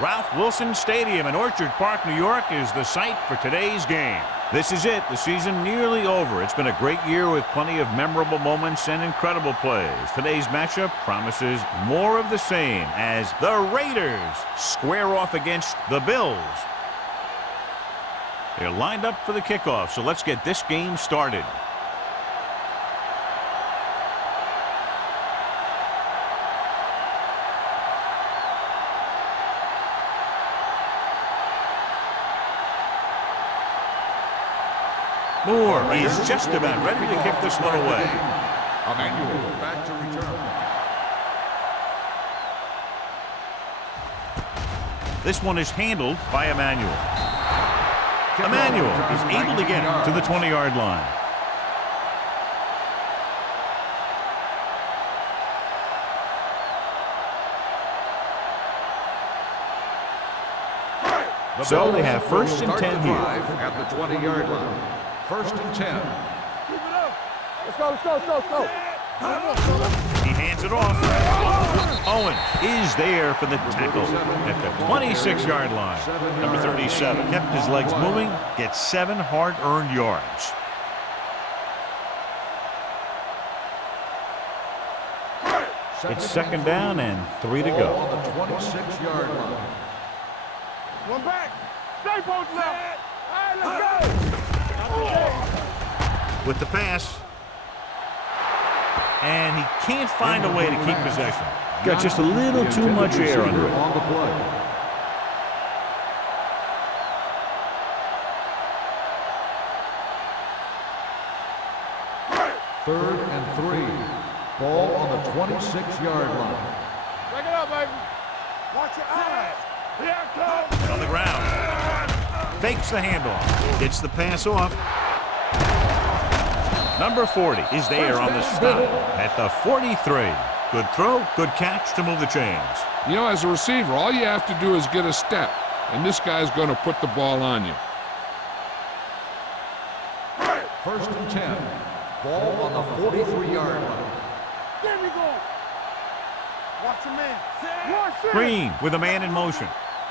Ralph Wilson Stadium in Orchard Park, New York is the site for today's game. This is it, the season nearly over. It's been a great year with plenty of memorable moments and incredible plays. Today's matchup promises more of the same as the Raiders square off against the Bills. They're lined up for the kickoff, so let's get this game started. Moore is just about ready to kick this one away. Emmanuel back to return. This one is handled by Emmanuel. Emmanuel is able to get to the 20-yard line. So they have first and 10 here. At the 20-yard line. First and 10. Let's go, let's go, let's go, let's go. He hands it off. Owens is there for the tackle at the 26-yard line. Number 37 kept his legs moving, gets 7 hard-earned yards. It's second down and 3 to go. On the 26-yard line. One back. Stay post left. All right, let's go. With the pass. And he can't find a way to keep possession. Got just a little too much air under it. On the play. Third and 3. Ball on the 26-yard line. Break it up, baby. Watch your eyes. Here it comes. On the ground. Fakes the handoff. Gets the pass off. Number 40 is there on the stop at the 43. Good throw, good catch to move the chains. You know, as a receiver, all you have to do is get a step, and this guy's going to put the ball on you. First and 10. Ball on the 43-yard line. There we go. Watch your man. Watch it. Green with a man in motion.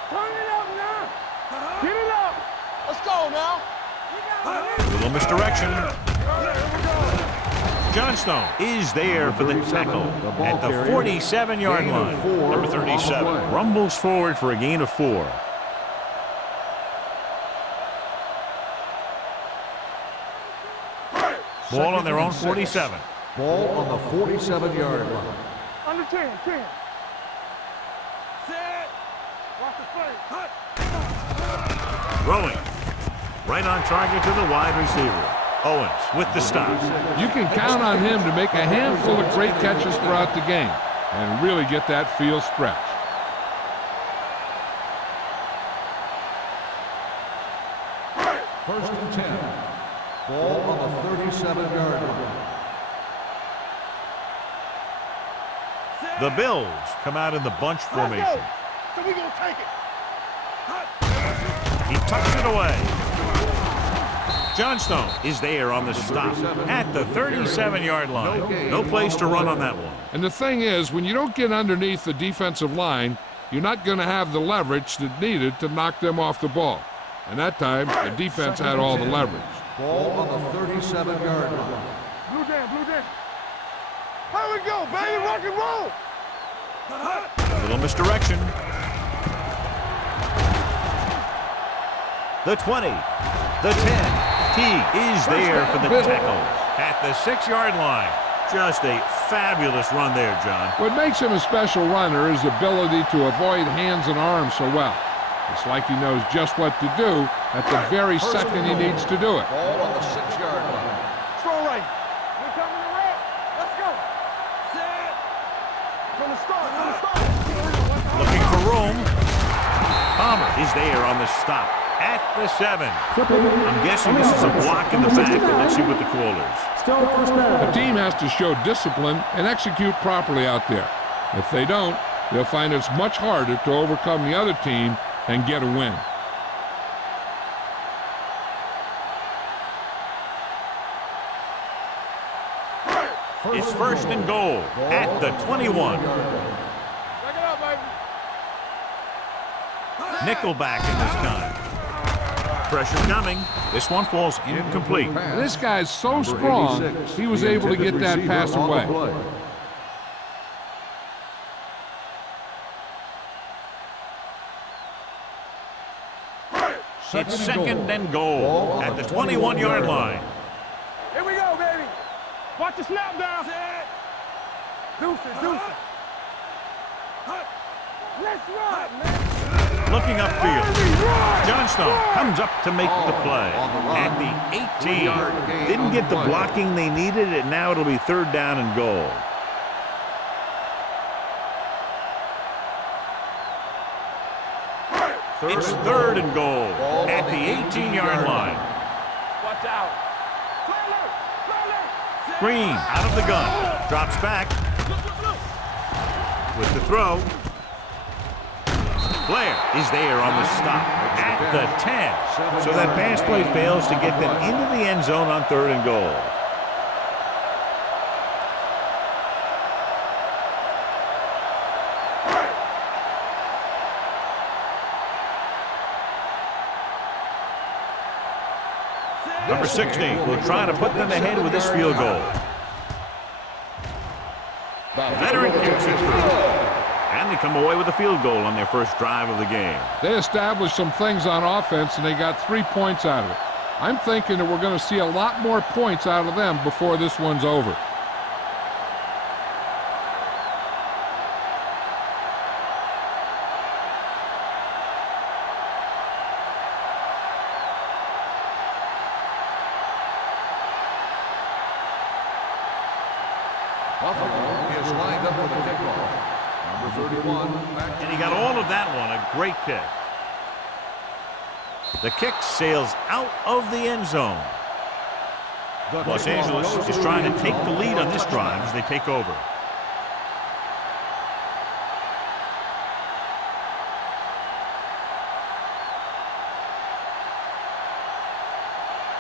Turn it up now. Get it up. Let's go now. A little misdirection. Johnstone is there for the tackle at the 47-yard line. Number 37 rumbles forward for a gain of 4. Ball on their own 47. Ball on the 47-yard line. Under 10. Set. Watch the play. Throwing. Right on target to the wide receiver. Owens with the stop. You can count on him to make a handful of great catches throughout the game and really get that field stretch. First and 10. Ball on the 37-yard line. The Bills come out in the bunch formation. So we gonna take it. He tucks it away. Johnstone is there on the stop at the 37-yard line. No place to run on that one. And the thing is, when you don't get underneath the defensive line, you're not going to have the leverage that's needed to knock them off the ball. And that time, the defense had all the leverage. Ball on the 37-yard line. Blue down. Here we go, baby. Rock and roll. A little misdirection. The 20, the 10. Teague is there for the tackle at the 6-yard line. Just a fabulous run there, John. What makes him a special runner is his ability to avoid hands and arms so well. It's like he knows just what to do at the very second he needs to do it. Ball on the 6-yard line. Strong right. We're coming around. Let's go. Set. From the start. Looking for room. Palmer is there on the stop at the 7. I'm guessing this is a block in the back, but let's see what the call is. The team has to show discipline and execute properly out there. If they don't, they'll find it's much harder to overcome the other team and get a win. It's first and goal at the 21. Break it up, baby. Nickelback in this time. Pressure coming. This one falls incomplete. This guy's so strong, he was able to get that pass away. It's second and goal at the 21-yard line. Here we go, baby. Watch the snap down. Deuce it, deuce it. Let's run, man. Looking upfield. Johnstone comes up to make the play. At the 18. Didn't get the blocking they needed, and now it'll be third down and goal. It's third and goal at the 18-yard line. Watch out. Green out of the gun. Drops back. With the throw. Blair is there on the stop at the 10. So that pass play fails to get them into the end zone on third and goal. Number 16 will try to put them ahead with this field goal. The veteran kicks it through. And they come away with a field goal on their first drive of the game. They established some things on offense, and they got 3 points out of it. I'm thinking that we're going to see a lot more points out of them before this one's over. Buffalo is lined up for the kickoff. Number 31. And he got all of that one. A great kick. The kick sails out of the end zone. Los Angeles is trying to take the lead on this drive as they take over.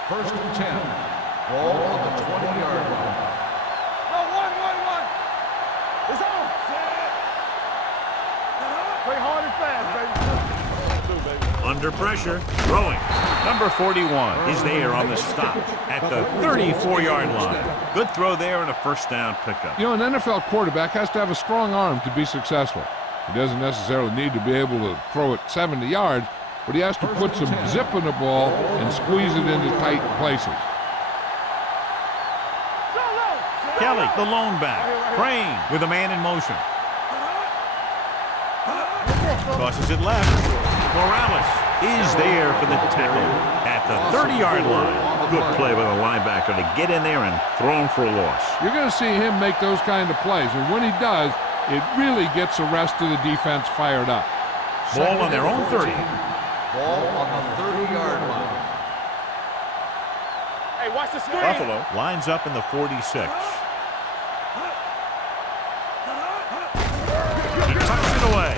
First and 10. Ball on the 20-yard line. No, one. It's on. Play hard and fast, baby. Under pressure, throwing. Number 41 is there on the stop at the 34-yard line. Good throw there and a first down pickup. You know, an NFL quarterback has to have a strong arm to be successful. He doesn't necessarily need to be able to throw it 70 yards, but he has to put some zip in the ball and squeeze it into tight places. Kelly, the lone back. Crane with a man in motion. Crosses it left. Morales is there for the tackle at the 30-yard line. Good play by the linebacker to get in there and throw him for a loss. You're going to see him make those kind of plays, and when he does, it really gets the rest of the defense fired up. Ball on their own 30. Ball on the 30-yard line. Hey, watch the screen. Buffalo lines up in the 46. He tucks it away.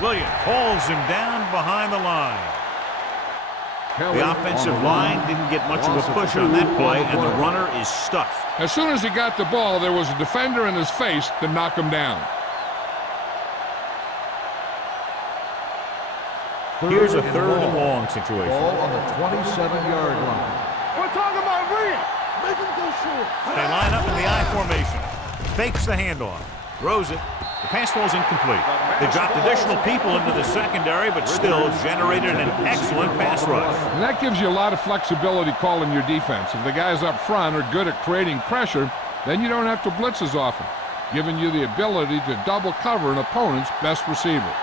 Williams hauls him down behind the line. The offensive line didn't get much of a push on that play, and the runner is stuffed. As soon as he got the ball, there was a defender in his face to knock him down. Here's a third and long situation. Ball on the 27-yard line. We're talking about Rhea. Make him go short. They line up in the I formation. Fakes the handoff. Throws it. The pass falls incomplete. They dropped additional people into the secondary, but still generated an excellent pass rush. And that gives you a lot of flexibility calling your defense. If the guys up front are good at creating pressure, then you don't have to blitz as often, giving you the ability to double cover an opponent's best receiver.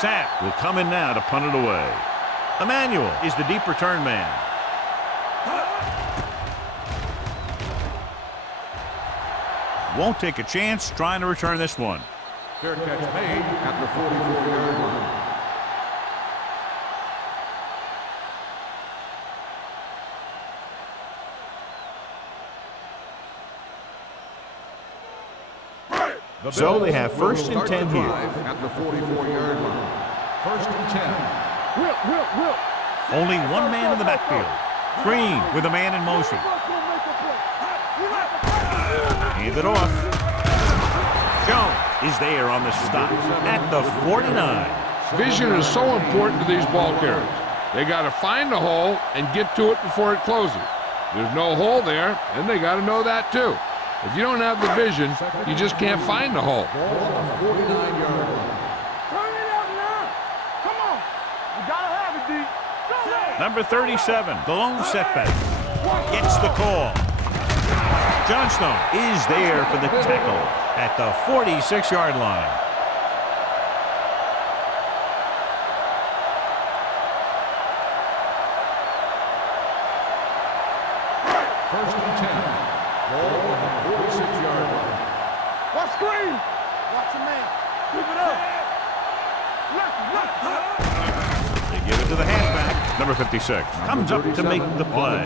Sapp will come in now to punt it away. Emmanuel is the deep return man. Won't take a chance trying to return this one. Fair catch made at the 44-yard line. So they have first and 10 here. At the 44-yard line. First and 10. Will. Only one man in the backfield. Green with a man in motion. Hand it off. Jones is there on the stop at the 49. Vision is so important to these ball carriers. They got to find the hole and get to it before it closes. There's no hole there, and they got to know that too. If you don't have the vision, you just can't find the hole. Ball on the 49-yard line. Turn it up now. Come on. You gotta have it, D. Go there. Number 37, the lone setback, gets the call. Johnstone is there for the tackle at the 46-yard line. First and 10. Ball on the 46-yard line. Watch screen. Watch your man. Keep it up. Look. They give it to the halfback. Number 56 comes up to make the play.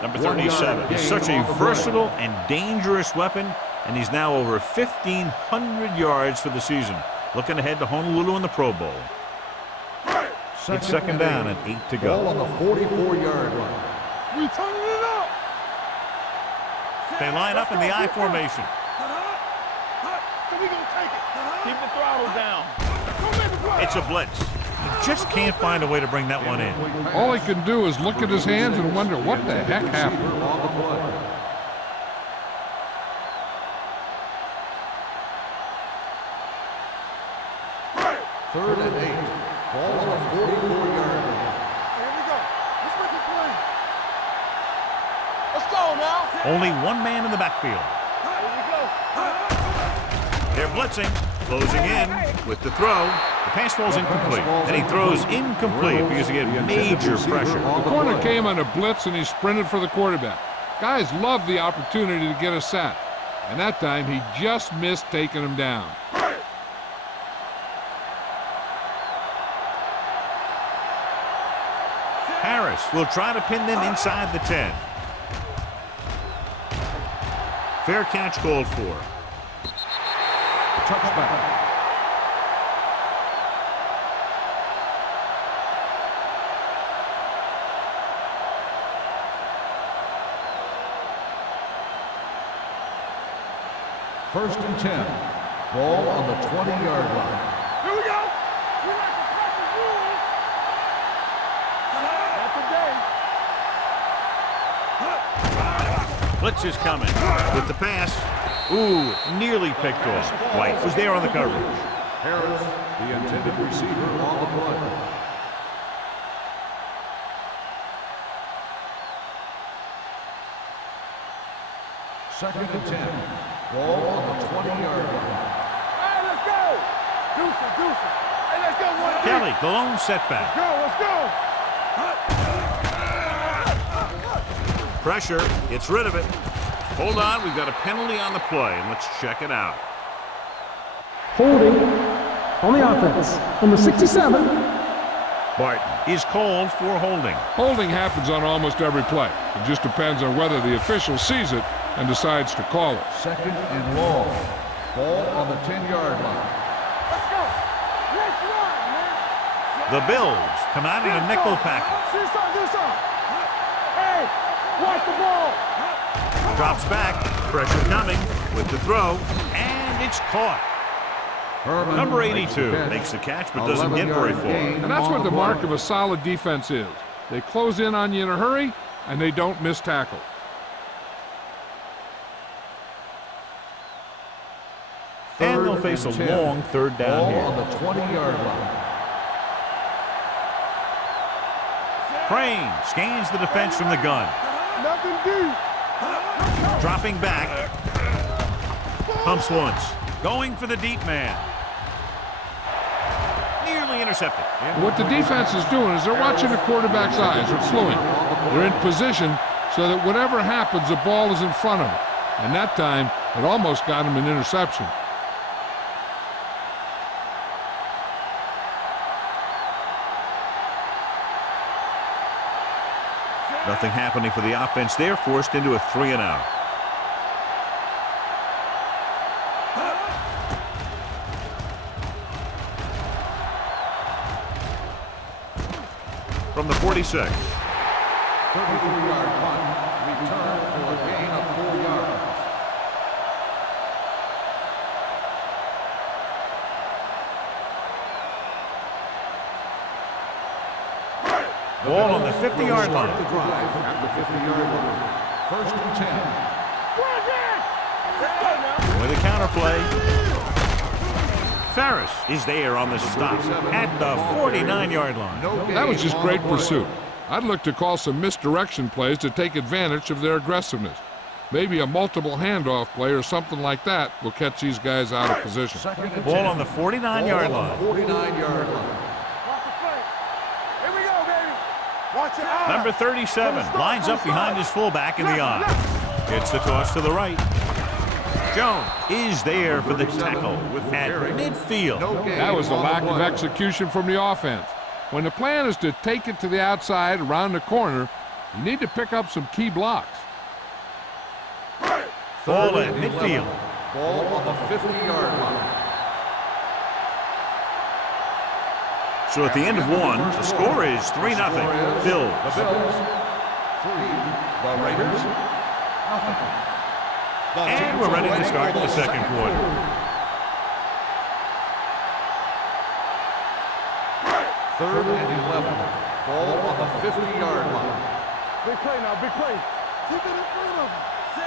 Number 37 is such a versatile and dangerous weapon, and he's now over 1,500 yards for the season. Looking ahead to Honolulu in the Pro Bowl. It's second down and 8 to Ball on go. the 44-yard line. We turning it up. They line up in the I formation. So we gonna take it. Keep the throttle down. It's a blitz. He just can't find a way to bring that one in. All he can do is look at his hands and wonder what the heck happened. On the play. Third and 8. Ball on the 44-yard line. Here we go. Let's make it play. Let's go now. Only one man in the backfield. Here we go. They're blitzing, closing in with the throw. The pass falls incomplete, and he throws incomplete because he had major pressure. The corner came on a blitz and he sprinted for the quarterback. Guys love the opportunity to get a sack, and that time he just missed taking him down. Harris will try to pin them inside the 10. Fair catch called for. Touchback. First and 10. Ball on the 20-yard line. Here we go. We like to cut the rules. Not today. Blitz is coming with the pass. Ooh, nearly picked off. White was there on the coverage. Harris, the intended receiver on the play. Second and 10. Ball on the 20-yard line. Hey, let's go. Deuce it, deuce it. Hey, let's go. One, Kelly, the lone setback. let's go. Pressure, gets rid of it. Hold on, we've got a penalty on the play, and let's check it out. Holding on the offense. Number 67. Barton is called for holding. Holding happens on almost every play. It just depends on whether the official sees it and decides to call it. Second and long. Ball on the 10-yard line. Let's go. Let's run, man. The Bills come out in a nickel package. Do something. Hey, watch the ball. Drops back, pressure coming with the throw, and it's caught. Herman Number makes 82 makes the catch but doesn't get 11-yard very far. gain And that's on what the play. mark of a solid defense is. They close in on you in a hurry, and they don't miss tackle. And they'll face a and 10. long third down Ball here. on the 20-yard line. Crane scans the defense from the gun. Nothing deep. Dropping back. Pumps once. Going for the deep man. Nearly intercepted. What the defense is doing is they're watching the quarterback's eyes. They're cluing. They're in position so that whatever happens, the ball is in front of them. And that time, it almost got him an interception. Nothing happening for the offense. They're forced into a 3-and-out. From the 46. 33-yard punt. Return for a gain of 4 yards. Ball on the 50-yard Start line. the drive at the 50-yard line. First and 10. With a counterplay. Ferris is there on the stop at the 49-yard line. That was just great pursuit. I'd look to call some misdirection plays to take advantage of their aggressiveness. Maybe a multiple handoff play or something like that will catch these guys out of position. Ball on the 49-yard line. 49-yard line. Here we go, baby. Watch your eye. Number 37 lines up behind his fullback in the eye. Gets the toss to the right. Jones is there for the tackle at midfield. That was a lack of execution from the offense. When the plan is to take it to the outside around the corner, you need to pick up some key blocks. Ball at midfield. Ball on the 50-yard line. So at the end of one, the score is 3-0. The Bills. Bills. 3. The Raiders. Nothing. And we're ready to start the second quarter. Third and 11. Ball on the 50-yard line. Big play now, big play. Keep it in front of him.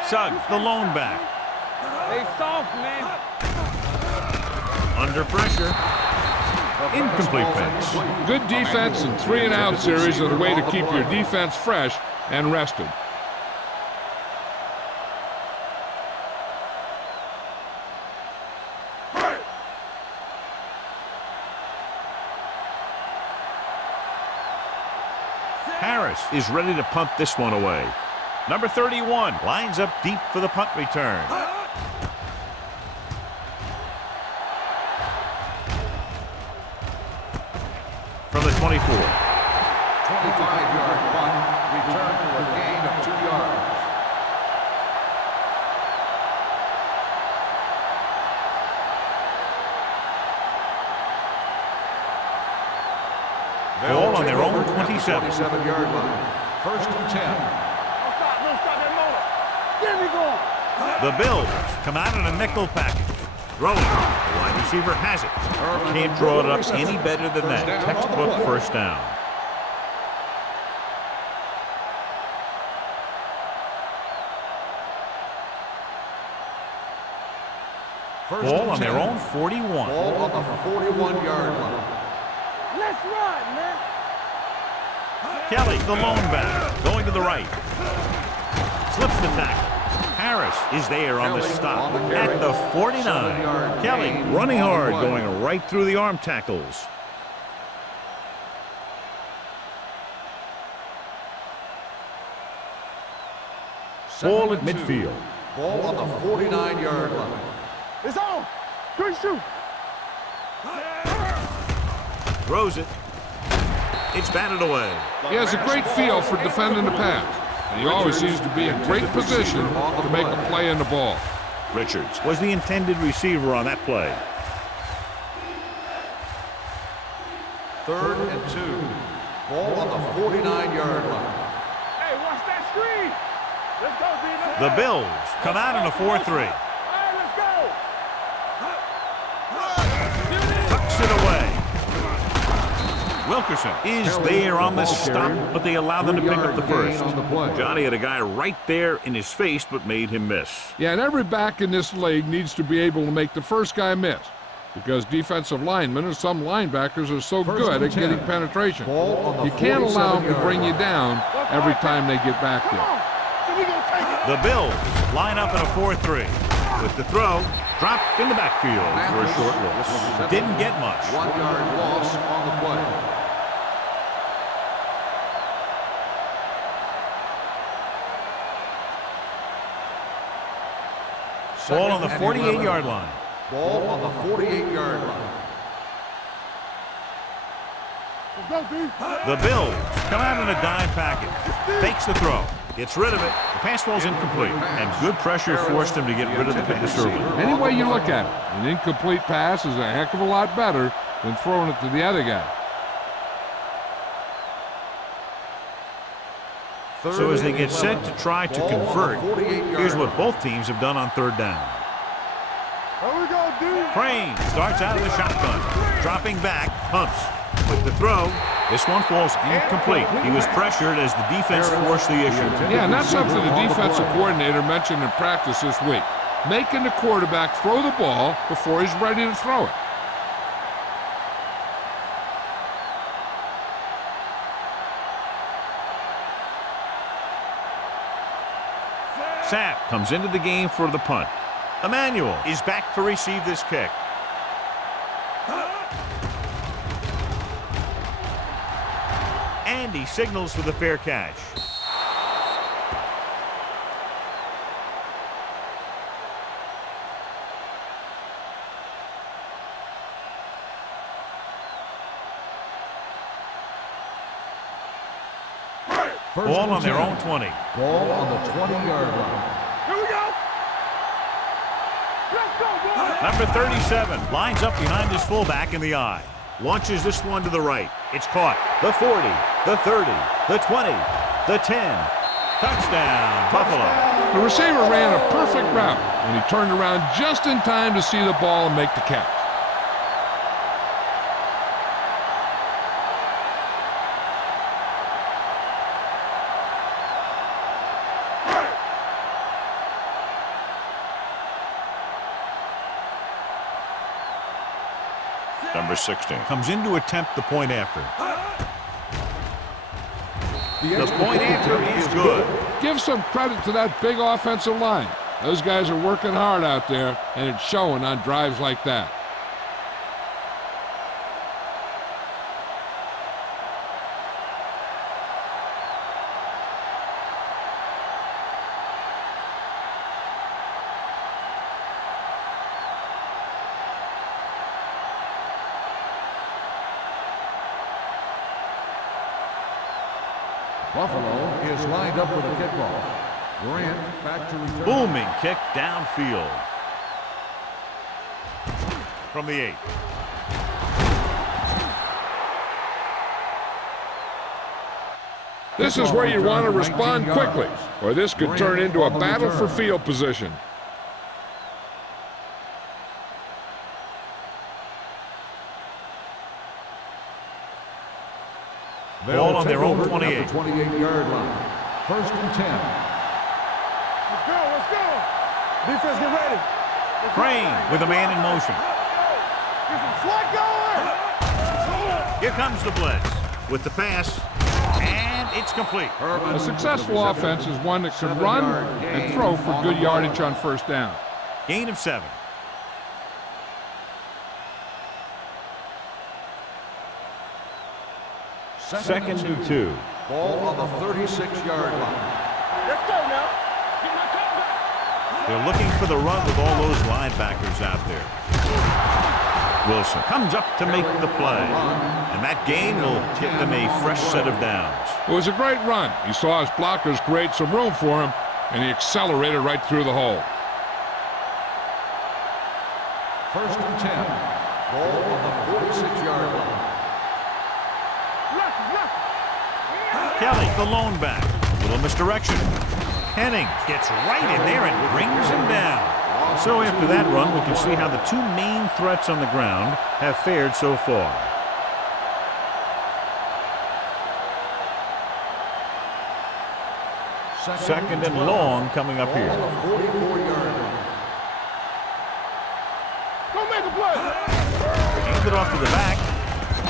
Suggs, the lone back. Hey, soft, man. Under pressure. Incomplete pass. Good defense and 3-and-out series are the way to keep your defense fresh and rested. Harris is ready to punt this one away. Number 31 lines up deep for the punt return. From the 24. 25-yard punt. Return for a gain of 2 yards. Ball on their own 27. 27-yard line. First and 10. Don't stop that motor. Get me going. The Bills come out in a nickel package. Throwing. The wide receiver has it. Can't draw it up any better than that. Textbook first down. Ball on their own 41. Ball on the 41-yard line. Let's run, man. Kelly, the lone back, going to the right. Slips the tackle. Harris is there on the stop at the 49. Kelly running hard, going right through the arm tackles. Ball at midfield. Ball on the 49-yard line. It's on. Good shoot. Throws it. It's batted away. He has a great feel for defending the pass, and he always seems to be in great position to make a play in the ball. Richards was the intended receiver on that play. Third and 2. Ball on the 49-yard line. Hey, watch that screen. Let's go, D. The Bills come out in a 4-3. All right, let's go. Tucks it away. Wilkerson is there on the stop, but they allow them to pick up the first. Johnny had a guy right there in his face, but made him miss. Yeah, and every back in this league needs to be able to make the first guy miss, because defensive linemen and some linebackers are so good at getting penetration. You can't allow them to bring you down every time they get back there. The Bills line up in a 4-3. With the throw, dropped in the backfield for a short loss. Didn't get much. 1-yard loss on the play. Ball on the 48-yard line. Ball on the 48-yard line. Let's go, D. The Bills come out in a dime package. Fakes the throw. Gets rid of it. The pass falls incomplete. And good pressure forced him to get rid of the pass early. Any way you look at it, an incomplete pass is a heck of a lot better than throwing it to the other guy. So as they get set to try to convert, here's what both teams have done on third down. Here we go, D. Crane starts out of the shotgun. Dropping back, pumps. With the throw, This one falls incomplete. He was pressured as the defense forced the issue. Yeah, and that's something the defensive coordinator mentioned in practice this week. Making the quarterback throw the ball before he's ready to throw it. Sapp comes into the game for the punt. Emmanuel is back to receive this kick. And he signals for the fair catch. Ball on their own 20. Ball on the 20-yard line. Here we go. Let's go, boys. Number 37 lines up behind his fullback in the eye. Launches this one to the right. It's caught. The 40, the 30, the 20, the 10. Touchdown, Buffalo. The receiver ran a perfect route, and he turned around just in time to see the ball and make the catch. Number 16 comes in to attempt the point after. The point after is good. Give some credit to that big offensive line. Those guys are working hard out there, and it's showing on drives like that. Buffalo is lined up for the kickoff. Grant back to return. Booming kick downfield. From the 8. This is where you want to respond quickly, or this could turn into a battle for field position. Ball on their own 28. 28-yard line. First and 10. Let's go. Let's go. Defense, get ready. Crane with a man in motion. Get some slot going. Here comes the blitz with the pass, and it's complete. A successful offense is one that can run and throw for good yardage on first down. Gain of 7. Second and 2. Ball on the 36-yard line. Let's go now. Get my comeback. They're looking for the run with all those linebackers out there. Wilson comes up to make the play, and that gain will give them a fresh set of downs. It was a great run. He saw his blockers create some room for him, and he accelerated right through the hole. First and 10. Ball on the 46-yard line. Kelly, the lone back. Little misdirection. Henning gets right in there and brings him down. So after that run, we can see how the two main threats on the ground have fared so far. Second and long coming up here. Ball on the 44-yard line. Go make a play. Hand it off to the back.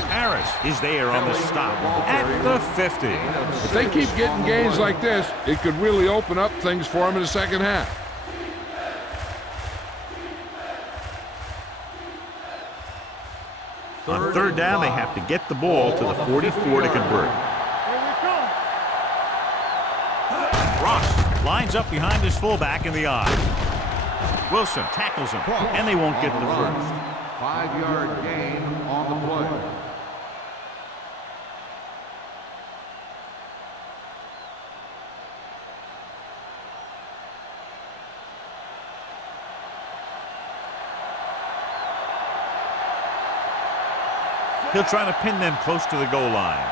Harris is there on the stop at the 50. If they keep getting gains like this, it could really open up things for them in the second half. On third down, they have to get the ball to the 44 to convert. Here we come. Ross lines up behind his fullback in the eye. Wilson tackles him, and they won't get the first. 5-yard gain on the play. He'll try to pin them close to the goal line.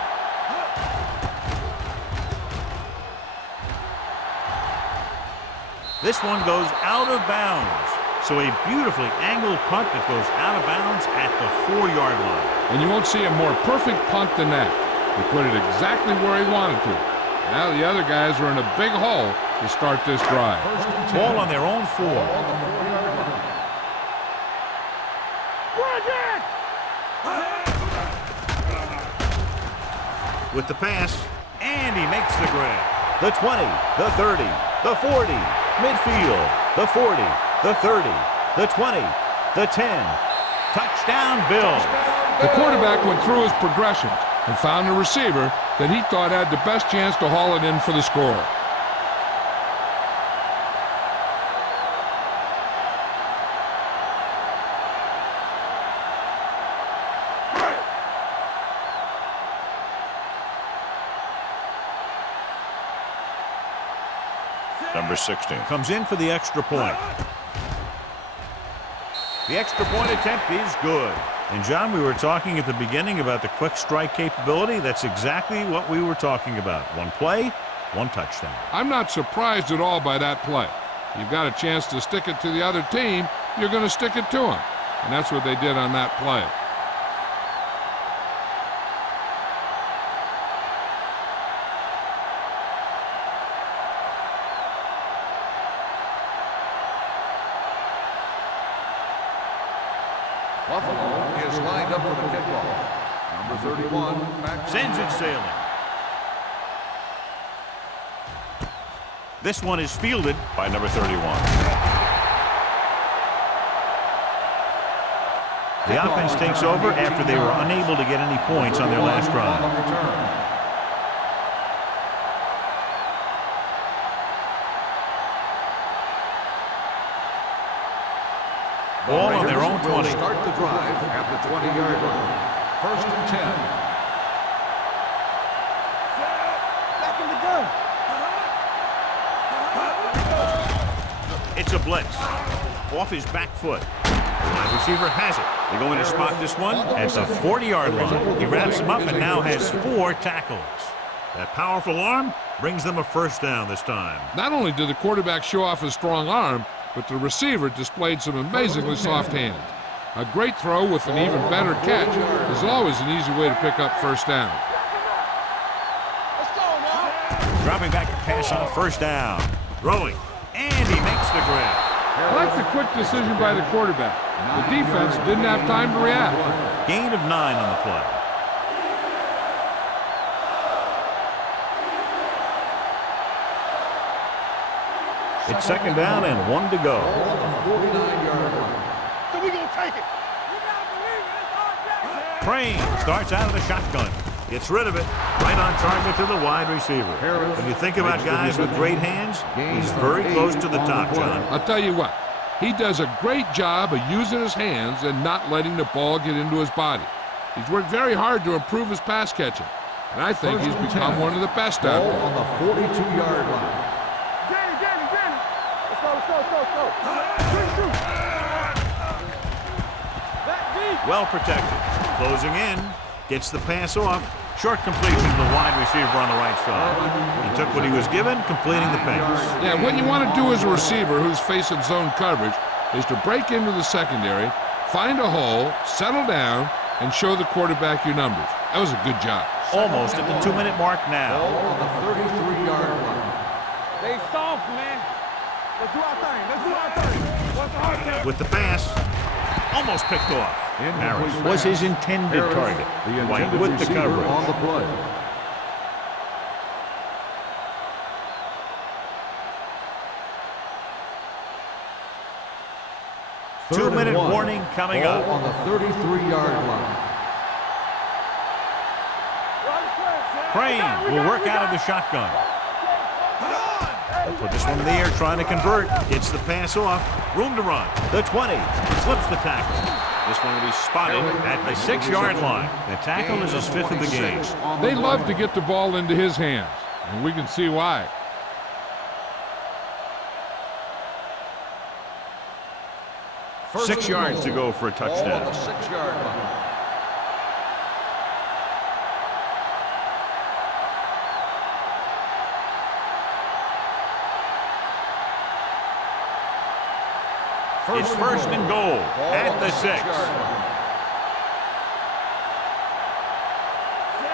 This one goes out of bounds. So a beautifully angled punt that goes out of bounds at the 4-yard line. And you won't see a more perfect punt than that. He put it exactly where he wanted to. Now the other guys are in a big hole to start this drive. Ball on their own 4. With the pass, and he makes the grab. The 20, the 30, the 40, midfield, the 40, the 30, the 20, the 10. Touchdown, Bills. The quarterback went through his progressions and found a receiver that he thought had the best chance to haul it in for the score. Number 16 comes in for the extra point. The extra point attempt is good. And, John, we were talking at the beginning about the quick strike capability. That's exactly what we were talking about. One play, one touchdown. I'm not surprised at all by that play. You've got a chance to stick it to the other team, you're going to stick it to them. And that's what they did on that play. Buffalo is lined up for the kickoff. Number 31 sends it sailing. This one is fielded by number 31. The offense takes over after they were unable to get any points on their last drive. Ball on their own 20. Start the drive at the 20-yard line. 1st and 10. Back in the gun. It's a blitz. Off his back foot. The wide receiver has it. They're going to spot this one at the 40-yard line. He wraps him up and now has 4 tackles. That powerful arm brings them a first down this time. Not only did the quarterback show off his strong arm, but the receiver displayed some amazingly soft hands. A great throw with an even better catch is always an easy way to pick up first down. Let's go now. Dropping back to pass on 1st down. Throwing. And he makes the grab. I like the quick decision by the quarterback. The defense didn't have time to react. Gain of 9 on the play. It's 2nd down and 1 to go. 49-yard line. So we gonna take it. You gotta believe it. It's our day. Crane starts out of the shotgun. Gets rid of it. Right on target to the wide receiver. When you think about guys with great hands, he's very close to the top, John. I'll tell you what, he does a great job of using his hands and not letting the ball get into his body. He's worked very hard to improve his pass catching, and I think he's become one of the best out Ball there. on the 42-yard line. Danny. Let's go. Shoot. That deep. Well protected. Closing in. Gets the pass off. Short completion to the wide receiver on the right side. He took what he was given, completing the pass. Yeah, what you want to do as a receiver who's facing zone coverage is to break into the secondary, find a hole, settle down, and show the quarterback your numbers. That was a good job. Almost at the 2-minute mark now. Ball on the 33-yard line. They soft, man. Let's do our thing. What's the hard thing? With the pass. Almost picked off. Harris was his intended target. The White intended with the receiver coverage. on the play. Two-minute warning coming Ball up. on the 33-yard line. Crane will work out of the shotgun. Put this one in the air, trying to convert. Gets the pass off. Room to run. The 20. Slips the tackle. This one will be spotted at the 6-yard line. The tackle is his 5th of the game. They love to get the ball into his hands, and we can see why. First 6 yards to go for a Ball on touchdown. the 6-yard line. It's 1st and goal at the 6.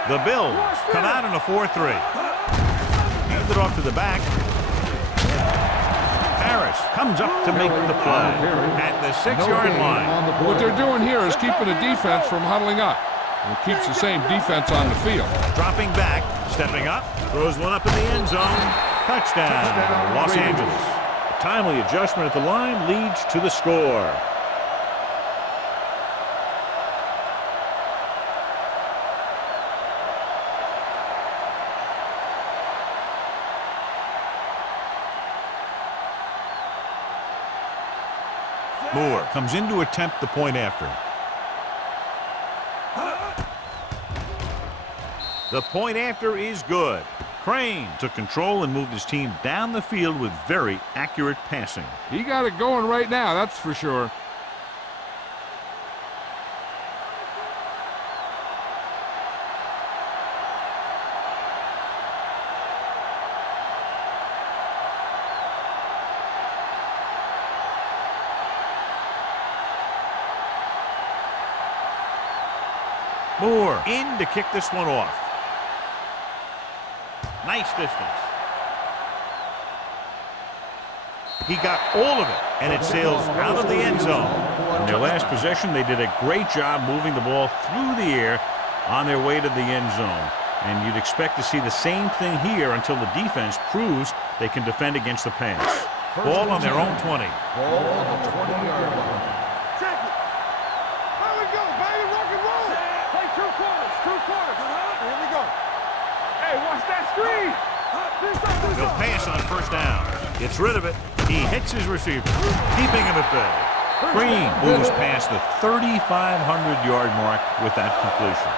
The Bills come out in a 4-3. Hand it off to the back. Harris comes up to make the play at the 6-yard line. What they're doing here is keeping the defense from huddling up. It keeps the same defense on the field. Dropping back, stepping up, throws one up in the end zone. Touchdown, Los Angeles. A timely adjustment at the line leads to the score. Moore comes in to attempt the point after. The point after is good. Crane took control and moved his team down the field with very accurate passing. He got it going right now, that's for sure. Moore in to kick this one off. Nice distance. He got all of it, and it sails out of the end zone. In their last possession, they did a great job moving the ball through the air on their way to the end zone. And you'd expect to see the same thing here until the defense proves they can defend against the pass. Ball on their own 20. Ball on the 20-yard line. Check it. There we go, baby. Rock and roll. Play two quarters. Here we go. Hey, watch that screen. He'll pass on first down. Gets rid of it. He hits his receiver, keeping him at bay. Green moves past the 3,500-yard mark with that completion.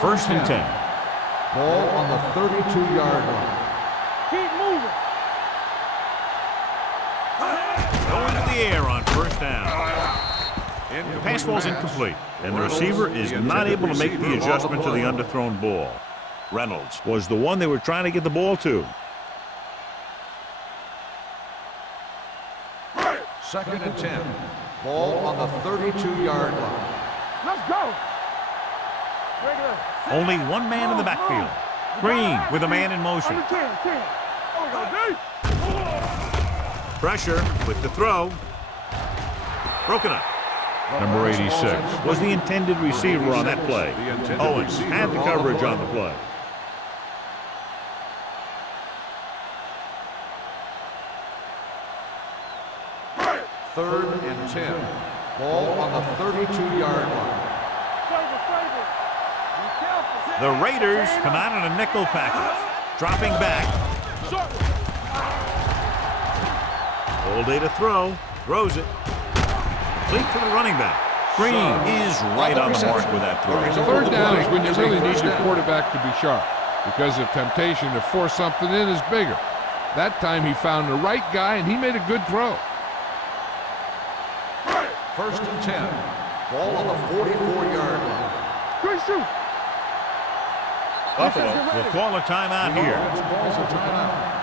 First and 10. Ball on the 32-yard line. Keep moving. Going to the air on first down. The pass ball's incomplete, and the receiver is not able to make the adjustment to the underthrown ball. Reynolds was the one they were trying to get the ball to. Second and 10. Ball on the 32-yard line. Let's go. Regular. Only one man in the backfield. Green with a man in motion. Under 10. Oh, we go deep. Pressure with the throw. Broken up. Number 86 was the intended receiver on that play. Owens had the coverage on the play. Third and 10. Ball on the 32-yard line. The Raiders come out in a nickel package. Dropping back. All day to throw. Throws it. Complete to the running back. Green is right on the mark with that throw. Third down is when you really need your quarterback to be sharp, because the temptation to force something in is bigger. That time he found the right guy and he made a good throw. First and 10. Ball on the 44-yard line. Good shoot. Buffalo will call a timeout here. Calls a timeout.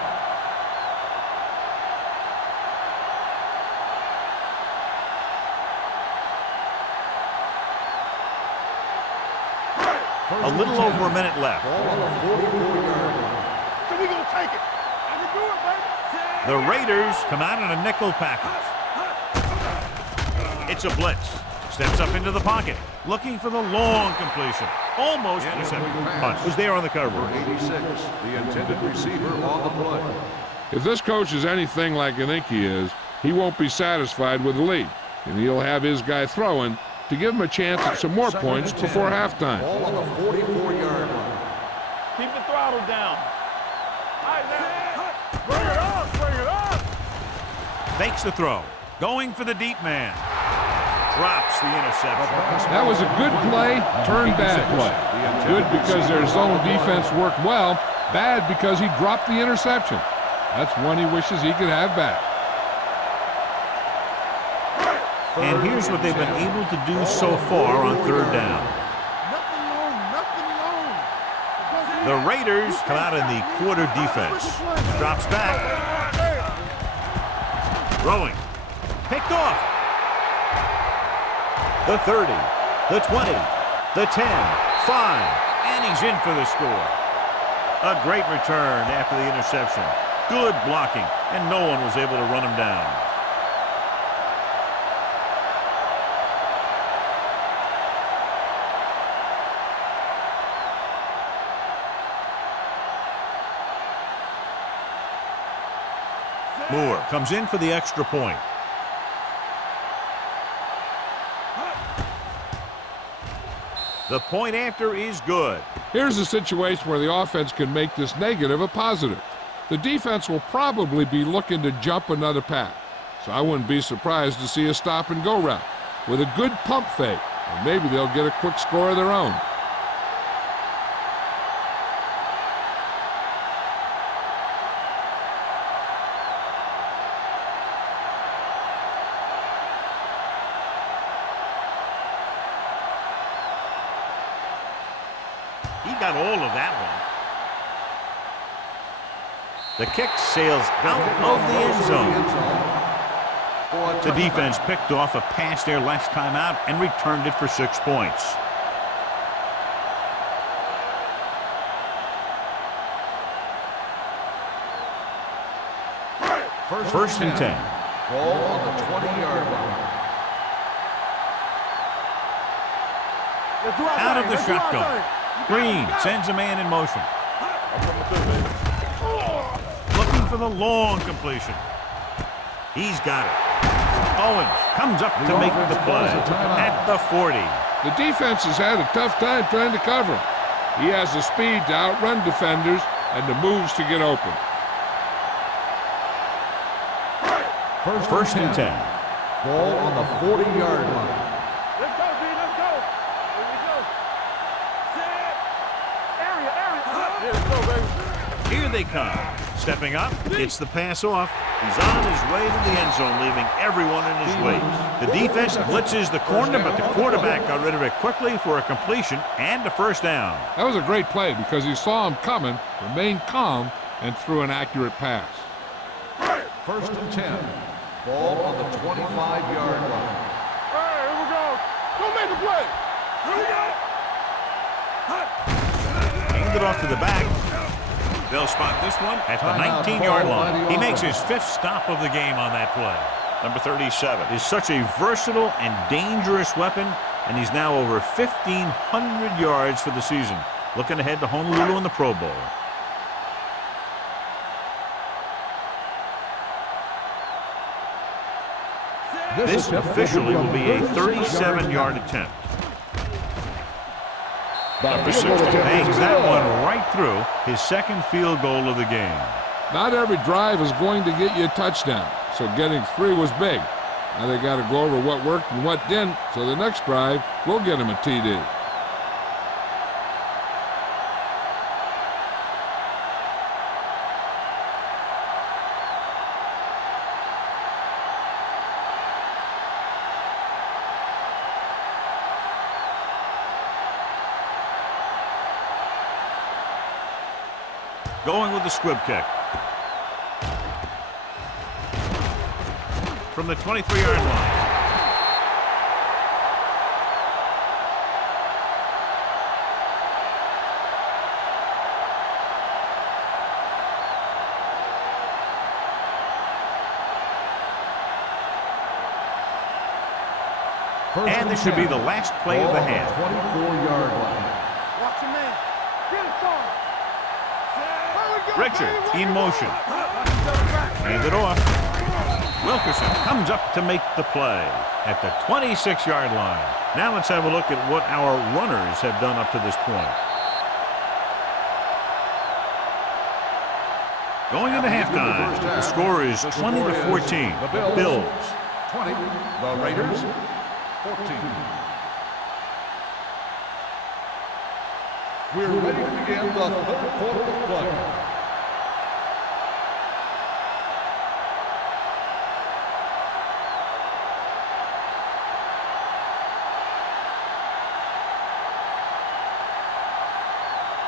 A little over a minute left. Ball on the 44-yard line. So we gonna take it. I can do it, baby. The Raiders come out in a nickel package. It's a blitz. Steps up into the pocket, looking for the long completion. Almost intercepted. Punt was there on the cover. 86, the intended receiver on the play. If this coach is anything like I think he is, he won't be satisfied with the lead, and he'll have his guy throwing to give him a chance at some more points before halftime. Ball on the 44-yard line. Keep the throttle down. All right, now. Bring it up. Bring it up. Fakes the throw. Going for the deep man. Drops the interception. That was a good play, turned bad play. Good because their zone defense worked well, bad because he dropped the interception. That's one he wishes he could have back. And here's what they've been able to do so far on third down. Nothing long. The Raiders come out in the quarter defense. Drops back. Throwing. picked off. The 30, the 20, the 10, 5, and he's in for the score. A great return after the interception. Good blocking, and no one was able to run him down. Moore comes in for the extra point. The point after is good. Here's a situation where the offense can make this negative a positive. The defense will probably be looking to jump another pack, so I wouldn't be surprised to see a stop-and-go route with a good pump fake, and maybe they'll get a quick score of their own. He got all of that one. The kick sails out of the end zone. The defense picked off a pass there last time out and returned it for 6 points. First and 10. Ball on the 20-yard line. Out of the shotgun. Green sends a man in motion. Looking for the long completion. He's got it. Owens comes up to make the play at the 40. The defense has had a tough time trying to cover him. He has the speed to outrun defenders and the moves to get open. First and 10. Ball on the 40-yard line. Let's go, B. Let's go. Here we go. Set. Area. Yeah, let's go, baby. Here they come. Stepping up, gets the pass off. He's on his way to the end zone, leaving everyone in his way. The defense blitzes the corner, but the quarterback got rid of it quickly for a completion and a first down. That was a great play because he saw him coming, remained calm, and threw an accurate pass. First and 10. Ball on the 25-yard line. Hey, here we go. Go make the play. Here we go. Handed off to the back. They'll spot this one at the 19-yard line. He makes his 5th stop of the game on that play. Number 37 is such a versatile and dangerous weapon, and he's now over 1,500 yards for the season. Looking ahead to Honolulu in the Pro Bowl. This officially will be a 37-yard attempt. Number 6 bangs that one right through, his 2nd field goal of the game. Not every drive is going to get you a touchdown, so getting 3 was big. Now they got to go over what worked and what didn't, so the next drive will get him a TD. Going with the squib kick. From the 23-yard line. And this should be the last play of the half. 24-yard line. Watch your man. Get it on. Richard in motion. Hand it off. Wilkerson comes up to make the play at the 26-yard line. Now let's have a look at what our runners have done up to this point. Going into halftime, the score is 20-14. The Bills 20, the Raiders 14. We're ready to begin the 3rd quarter of play.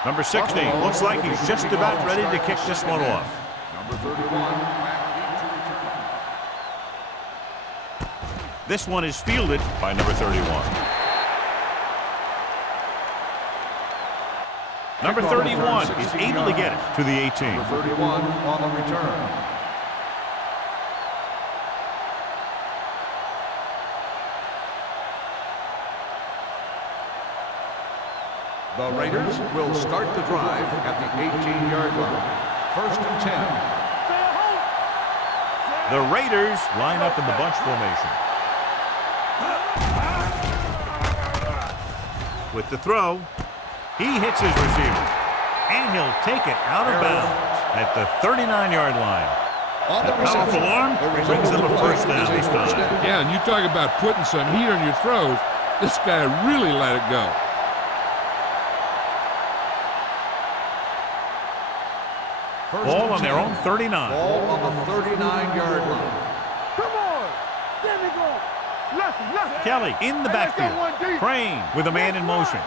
Number 16 looks like he's just about ready to kick this one off. Number 31, This one is fielded by number 31. Number 31 is able to get it to the 18. Number 31 on the return. The Raiders will start the drive at the 18-yard line. 1st and 10. The Raiders line up in the bunch formation. With the throw, he hits his receiver, and he'll take it out of bounds at the 39-yard line. A powerful arm brings them a first down this time. Yeah, and you talk about putting some heat on your throws. This guy really let it go. Ball on their own 39. Ball on the 39-yard line. Come on. There we go. Left. Kelly in the backfield. Crane with a man in motion.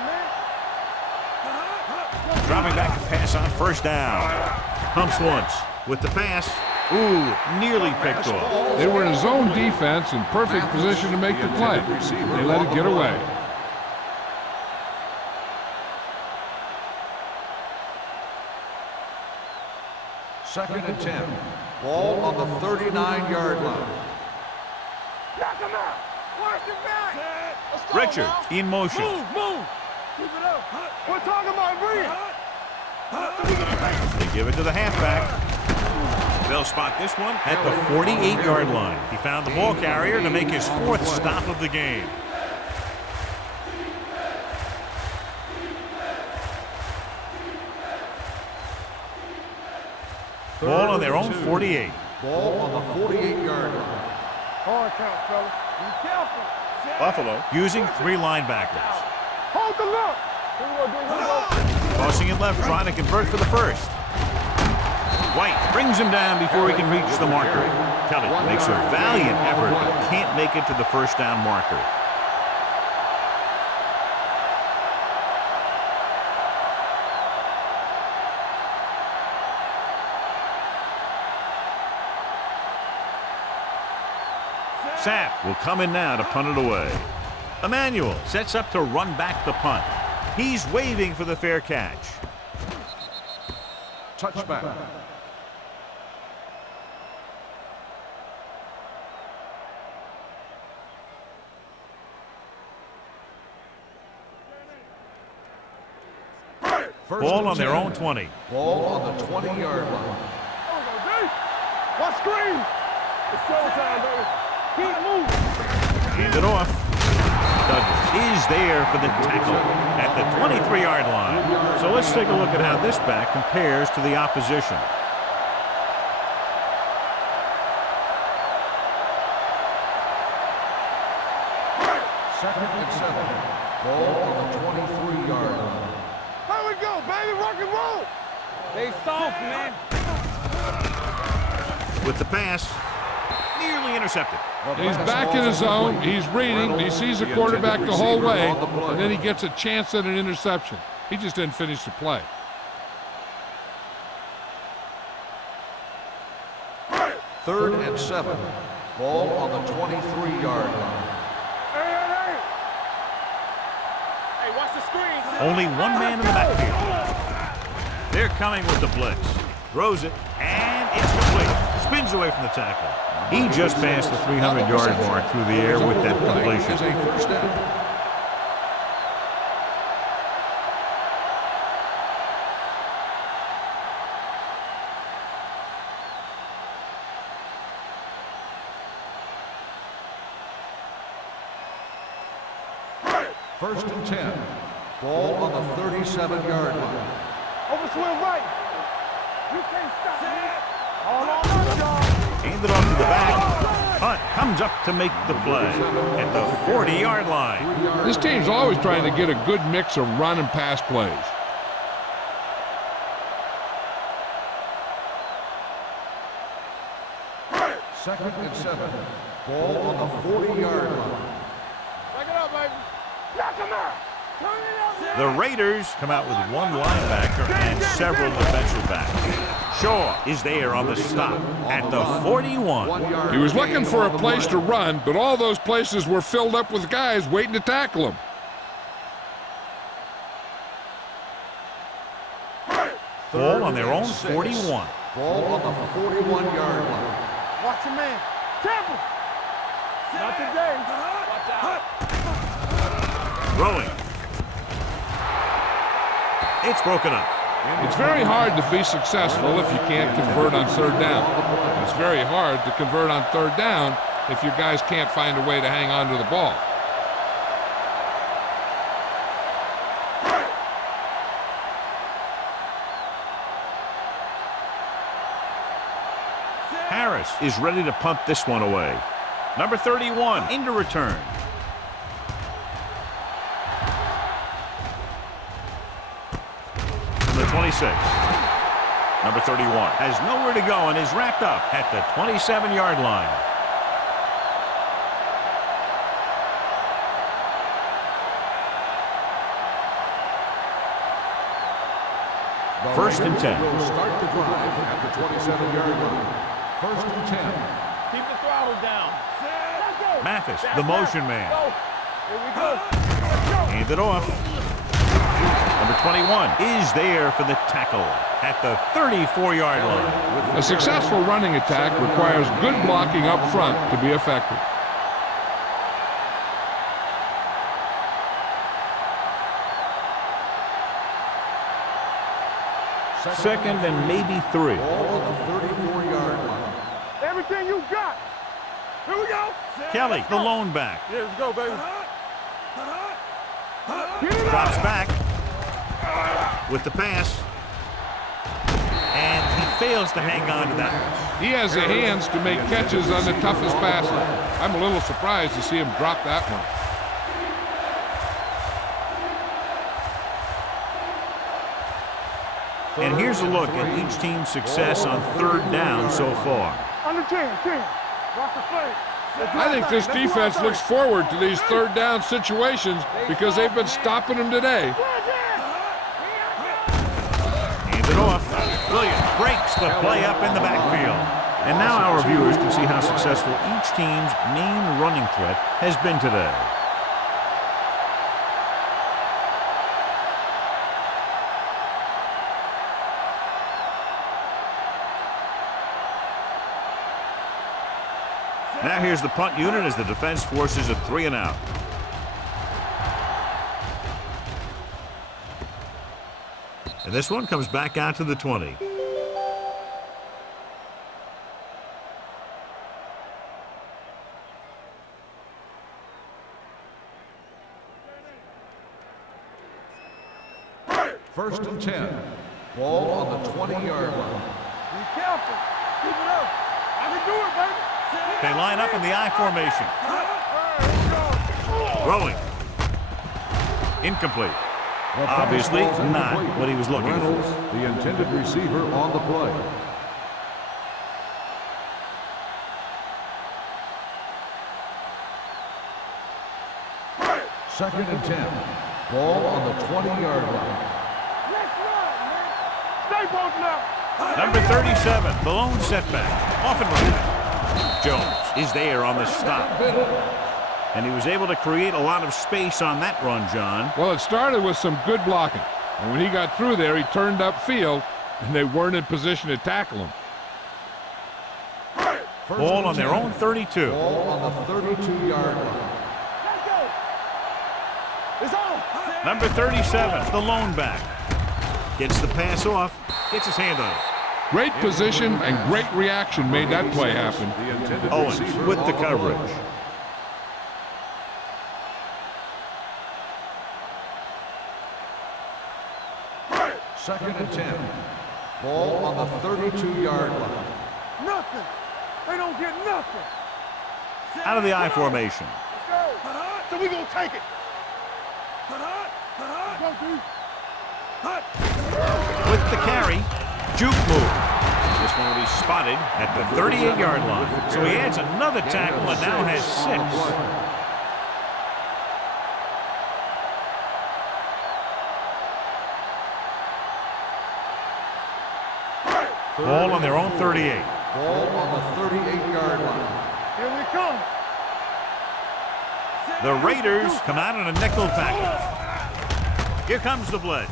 Dropping back to pass on first down. Pumps once with the pass. Ooh, nearly picked off. They were in a zone defense in perfect position to make the play. They let it get away. Second and 10. Ball on the 39-yard line. Knock him out. Watch the back. Let's go, Richards now. in motion. Move. Keep it up. We're talking about Reed. They give it to the halfback. They'll spot this one at the 48-yard line. He found the ball carrier to make his 4th stop of the game. Ball on their own 48. Ball on the 48-yard line. Hard count, fellas. Be careful. Buffalo using 3 linebackers. Hold the look. Here we go. Tossing it left, trying to convert for the first. White brings him down before he can reach the marker. Kelly makes a valiant effort, but can't make it to the first down marker. Sapp will come in now to punt it away. Emmanuel sets up to run back the punt. He's waving for the fair catch. Touchback. Ball on their own 20. Ball on the 20-yard line. What screen? It's showtime, baby. Keep moving. Hand it off. Douglas is there for the tackle at the 23-yard line. So let's take a look at how this back compares to the opposition. Second and 7. Ball on the 23-yard line. Here we go, baby. Rock and roll. They soft, man. With the pass, nearly intercepted. He's back in his zone. He's reading. He sees the quarterback the whole way, and then he gets a chance at an interception. He just didn't finish the play. Third and 7. Ball on the 23-yard line. Hey, watch the screen. Only one man in the backfield. They're coming with the blitz. Throws it, and it's complete. Spins away from the tackle. He just passed the 300-yard mark through the air with that completion. Is a first down. First and 10. Ball on the 37-yard line. Overswing right. You can't stop me. All on us, y'all. Handed off to the back. Hunt comes up to make the play at the 40-yard line. This team's always trying to get a good mix of run and pass plays. Second and 7. Ball on the 40-yard line. Back it up, baby. Knock him out. The Raiders come out with one linebacker and several defensive backs. Shaw is there on the stop at the 41. He was looking for a place to run, but all those places were filled up with guys waiting to tackle him. Ball on their own 41. Ball on the 41-yard line. Watch your man. Temple. Not today. Watch out. Throwing. It's broken up. It's very hard to be successful if you can't convert on third down. It's very hard to convert on third down if your guys can't find a way to hang on to the ball. Harris is ready to punt this one away. Number 31 into return. The 26. Number 31 has nowhere to go and is wrapped up at the 27-yard line. First and 10. Will start the drive at the 27-yard line. First and 10. Keep the throttle down. Mathis, the motion man. Here we go. Hand it off. Number 21 is there for the tackle at the 34-yard line. A successful running attack requires good blocking up front to be effective. Second and maybe 3. Ball on the 34-yard line. Everything you got. Here we go. Kelly, the lone back, Yeah, let's go, baby. Get it drops up. back with the pass. And he fails to hang on to that. He has the hands to make catches on the toughest passes. I'm a little surprised to see him drop that one. And here's a look at each team's success on third down so far. Under 10. Rock the flag. I think this defense looks forward to these third down situations because they've been stopping them today. Hands it off. Williams breaks the play up in the backfield. And now our viewers can see how successful each team's main running threat has been today. Now here's the punt unit as the defense forces a 3 and out. And this one comes back out to the 20. First and 10. Ball on the 20-yard line. Be careful. Keep it up. I can do it, baby. They line up in the I formation. Throwing. Incomplete. Obviously not what he was looking for. Reynolds, the intended receiver, on the play. Second and 10. Ball on the 20-yard line. Let's run, man. Stay posted up. Number 37, the lone setback. Off and running. Jones is there on the stop. And he was able to create a lot of space on that run, John. Well, it started with some good blocking. And when he got through there, he turned upfield, and they weren't in position to tackle him. Ball on their own 32. Ball on the 32-yard line. Let's go. It's on. Number 37, the lone back. Gets the pass off. Gets his hand on it. Great position and great reaction made that play happen. The intended Owens receiver with the on coverage. play. Second and 10. Ball on the 32-yard line. Nothing. They don't get nothing. Out of the I formation. Let's go. So we gonna take it. Go, dude. With the carry, juke move. This one will be spotted at the 38-yard line. So he adds another tackle and now has 6. Ball on their own 38. Ball on the 38-yard line. Here we come. The Raiders come out in a nickel package. Here comes the blitz.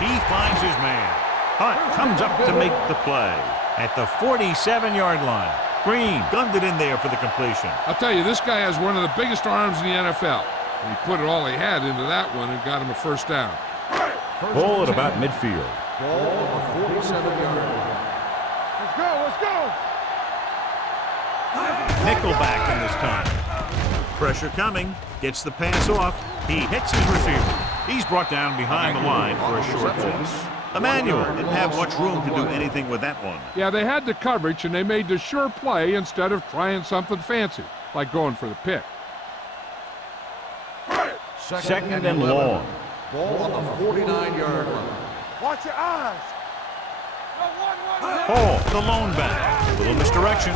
He finds his man. Hunt comes up to make the play at the 47-yard line. Green gunned it in there for the completion. I'll tell you, this guy has one of the biggest arms in the NFL. And he put it all he had into that one and got him a first down. Ball at about midfield. Ball on the 47-yard line. Let's go, let's go. Nickelback in this time. Pressure coming. Gets the pass off. He hits his receiver. He's brought down behind the line for a short pass. Emmanuel didn't have much room to do anything with that one. Yeah, they had the coverage, and they made the sure play instead of trying something fancy, like going for the pick. Second and long. Ball on the 49-yard line. Watch your eyes. Hall, the lone back. Little misdirection.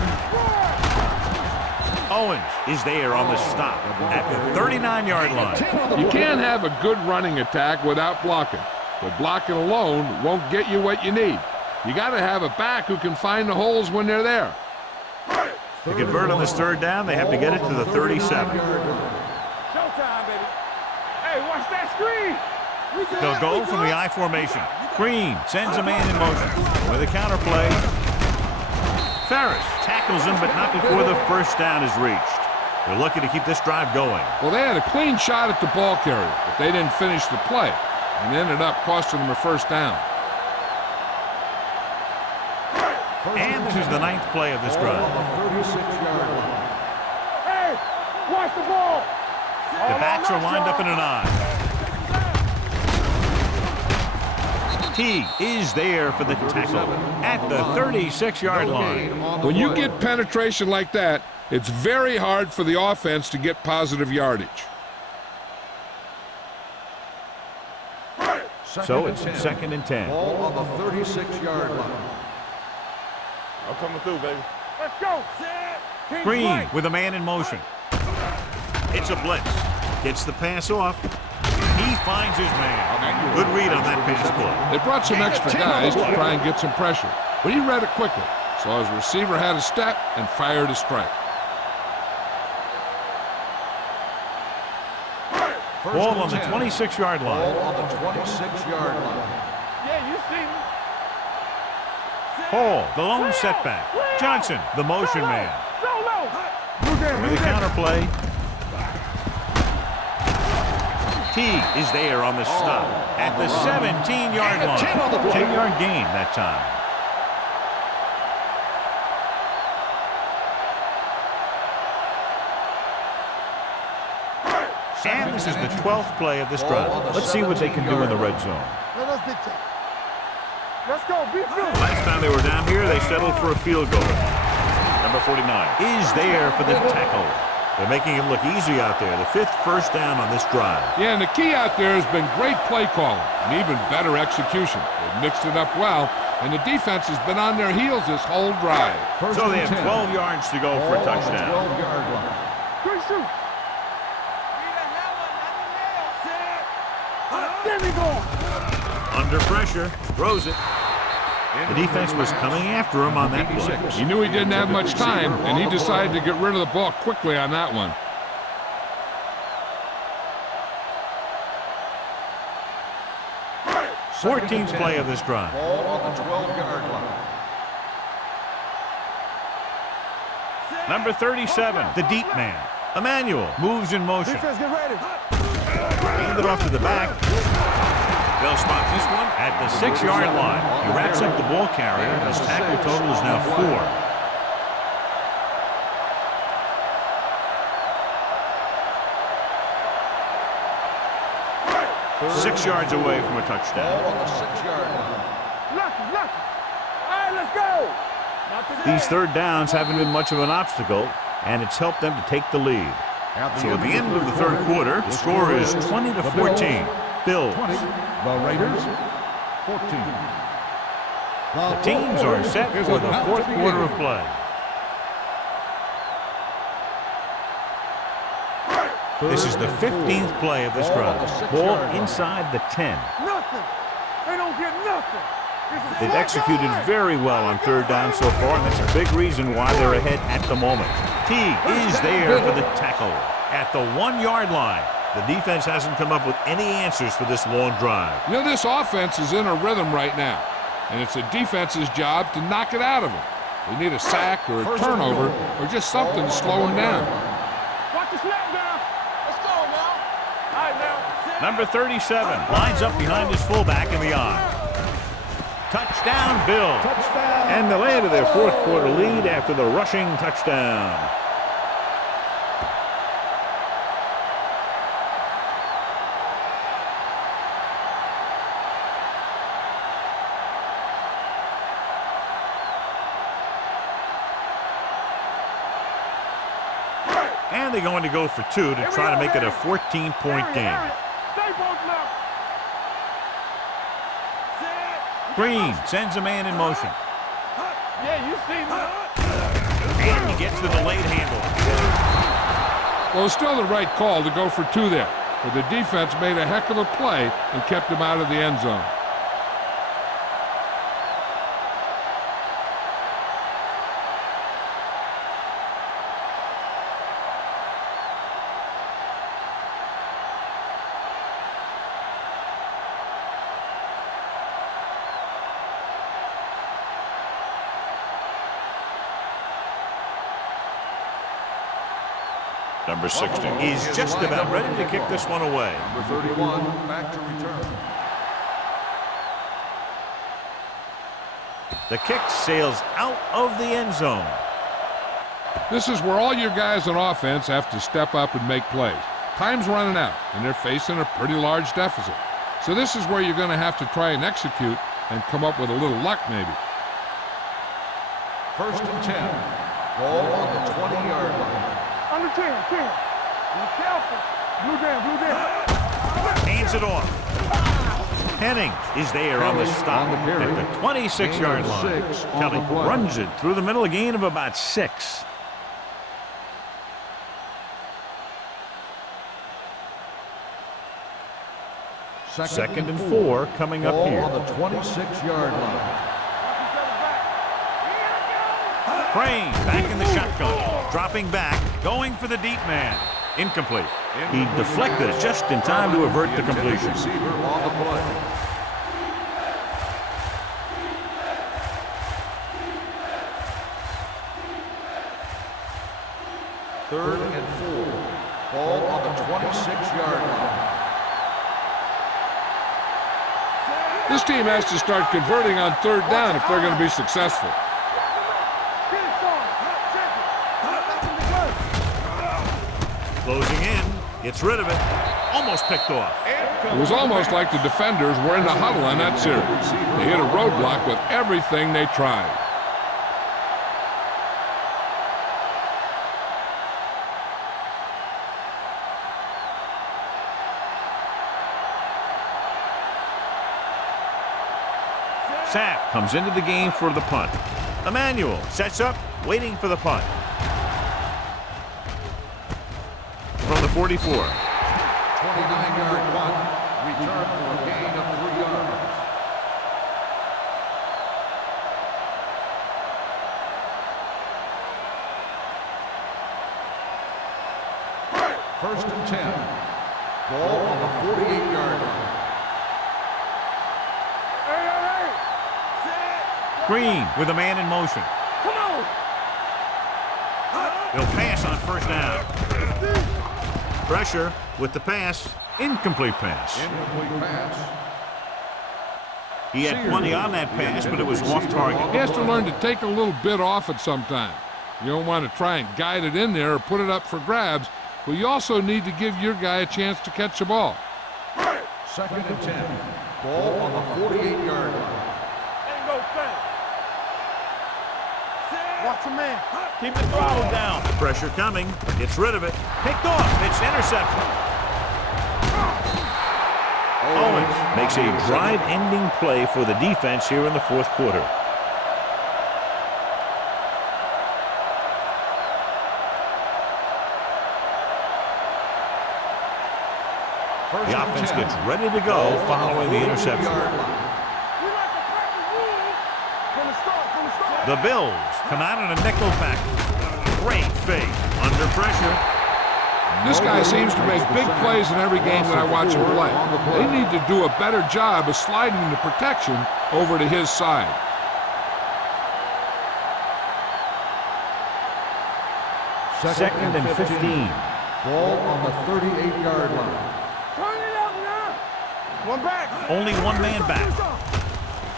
Owens is there on the stop at the 39-yard line. You can't have a good running attack without blocking, but blocking alone won't get you what you need. You got to have a back who can find the holes when they're there. To convert on this third down, they have to get it to the 37. Showtime, baby. Hey, watch that screen. They'll go from the I formation. Green sends a man in motion with a counter play. Ferris tackles him, but not before the first down is reached. They're lucky to keep this drive going. Well, they had a clean shot at the ball carrier, but they didn't finish the play, and ended up costing them a first down. And this is the 9th play of this drive. Hey, watch the ball. The backs are lined up in an I. He is there for the tackle at the 36-yard line. When you get penetration like that, it's very hard for the offense to get positive yardage. So it's second and 10. Ball on the 36-yard line. I'm coming through, baby. Let's go. Green with a man in motion. It's a blitz. Gets the pass off. He finds his man. Good read on that pass play. They brought some extra guys to try and get some pressure, but he read it quickly, so his receiver had a step and fired a strike. Ball on the 26-yard line. Ball on the 26-yard line. Yeah, you see me. Hall, the lone setback. Johnson, the motion man. Solo. With a counter play. T is there on the stop at the 17-yard line. 10-yard gain that time. And this is the 12th play of this drive. Let's see what they can do in the red zone. Let us dictate. Let's go. Be good. Last time they were down here, they settled for a field goal. Number 49 is there for the tackle. They're making it look easy out there. The 5th first down on this drive. Yeah, and the key out there has been great play calling and even better execution. They've mixed it up well, and the defense has been on their heels this whole drive. So they have 12 yards to go for a touchdown. 12-yard line. Good shoot. There we go. Under pressure, throws it. The defense was coming after him on that play. He knew he didn't have much time, and he decided to get rid of the ball quickly on that one. Fourteenth play of this drive. Ball on the 12-yard line. Number 37, the deep man. Emmanuel moves in motion. Defense, get ready. Hand it off to the back. They'll spot this one at the 6-yard line. He wraps up the ball carrier. His tackle total is now 4. 6 yards away from a touchdown. Ball on the 6-yard line. Lucky. All right, let's go. These third downs haven't been much of an obstacle, and it's helped them to take the lead. So at the end of the third quarter, the score is 20-14. Bills. 20. The Raiders, 14. The teams are set for the fourth quarter of play. This is the 15th play of this drive. Ball inside the 10. Nothing. They don't get nothing. They've executed very well on third down so far, and that's a big reason why they're ahead at the moment. Teague is there for the tackle at the 1-yard line. The defense hasn't come up with any answers for this long drive. You know, this offense is in a rhythm right now, and it's the defense's job to knock it out of them. They need a sack or a turnover or just something to slow them down. Watch the snap down. Let's go now. All right, now. Number 37 lines up behind his fullback in the I. Touchdown, Bill. Touchdown. And they'll add to their fourth quarter lead after the rushing touchdown. And they're going to go for 2 to try to make it a 14-point game. Green sends a man in motion. Yeah, you see that. And he gets the delayed handle. Well, it's still the right call to go for 2 there, but the defense made a heck of a play and kept him out of the end zone. Number 60 is just about ready to kick this one away. Number 31, back to return. The kick sails out of the end zone. This is where all your guys on offense have to step up and make plays. Time's running out, and they're facing a pretty large deficit. So this is where you're going to have to try and execute and come up with a little luck maybe. 1st and 10. Ball on the 20-yard line. Under 10. Be careful. Blue down. Hands it off. Henning is there on the stop at the 26-yard line. Kelly runs it through the middle, a gain of about 6. Second and 4 coming up here. On the 26-yard line. Crane back in the shotgun. Dropping back, going for the deep man. Incomplete. He deflected it just in time to avert the completion. Receiver on the play. Third and 4. Ball on the 26-yard line. This team has to start converting on third down if they're going to be successful. Closing in, gets rid of it, almost picked off. It was almost like the defenders were in the huddle on that series. They hit a roadblock with everything they tried. Sapp comes into the game for the punt. Emmanuel sets up, waiting for the punt. From the 44. 29-yard punt. Return for a gain of 3 yards. First and 10. Ball on the 48-yard line. Green with a man in motion. Come on. He'll pass on first down. Pressure with the pass. Incomplete pass. Incomplete pass. He had plenty on that pass, but it was off target. He has to learn to take a little bit off it sometime. You don't want to try and guide it in there or put it up for grabs, but you also need to give your guy a chance to catch the ball. Second and 10. Ball on the 48-yard line. Ain't no thing. Watch the man. Keep the throttle down. Pressure coming. Gets rid of it. Picked off. It's intercepted. Owens makes a drive-ending play for the defense here in the fourth quarter. The offense gets ready to go following the interception. The Bills come out in a nickel pack. Great fake. Under pressure. This guy seems to make big plays in every game that I watch him play. They need to do a better job of sliding the protection over to his side. Second and 15. Ball on the 38-yard line. Turn it up now. One back. Only one man back.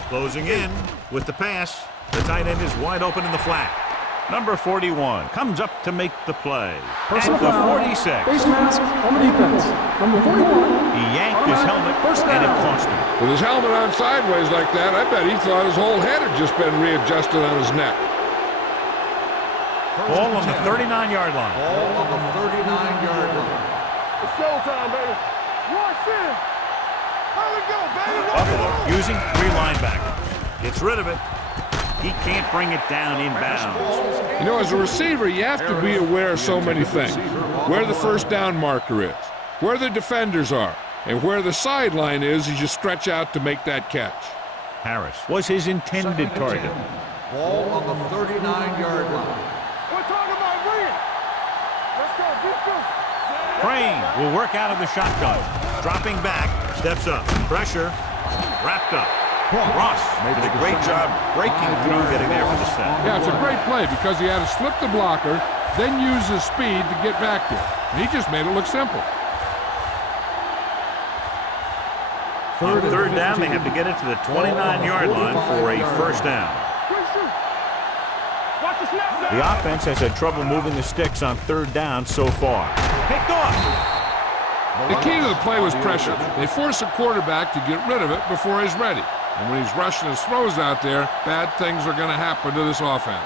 Closing in with the pass. The tight end is wide open in the flat. Number 41 comes up to make the play. Personal At the foul. 46. Face mask on the defense. Number 41. He yanked his helmet and it cost him. With his helmet on sideways like that, I bet he thought his whole head had just been readjusted on his neck. Ball on the 39-yard line. Ball on the 39-yard line. It's showtime, baby. Watch this. How we go, baby? Buffalo using 3 linebackers. Gets rid of it. He can't bring it down inbounds. You know, as a receiver, you have to be aware of so many things. Where the first down marker is, where the defenders are, and where the sideline is as you stretch out to make that catch. Harris was his intended target. Ball on the 39-yard line. We're talking about bring it. Let's go, defense. Crane will work out of the shotgun. Dropping back, steps up. Pressure, wrapped up. Ross did a great job breaking through, getting there for the sack. Yeah, it's a great play because he had to slip the blocker, then use his speed to get back there. And he just made it look simple. On third down, they have to get it to the 29-yard line for a first down. Watch the snap. The offense has had trouble moving the sticks on third down so far. Picked off. The key to the play was pressure. They force a quarterback to get rid of it before he's ready. And when he's rushing his throws out there, bad things are going to happen to this offense.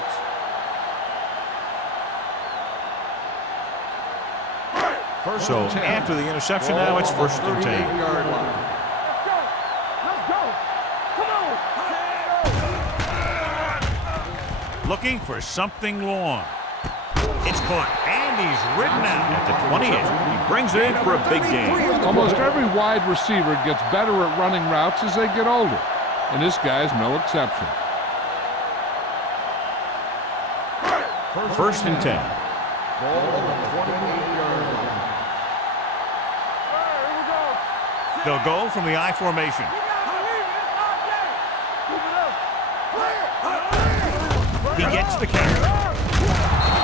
So after the interception, now it's first and 10. Let's go. Let's go. Come on. Looking for something long. It's caught, and he's ridden out at the 28. He brings it in for a big game. Almost every wide receiver gets better at running routes as they get older. And this guy's no exception. First and 10. Ball on the 28-yard line. Here we go. They'll go from the I formation. He gets the catch.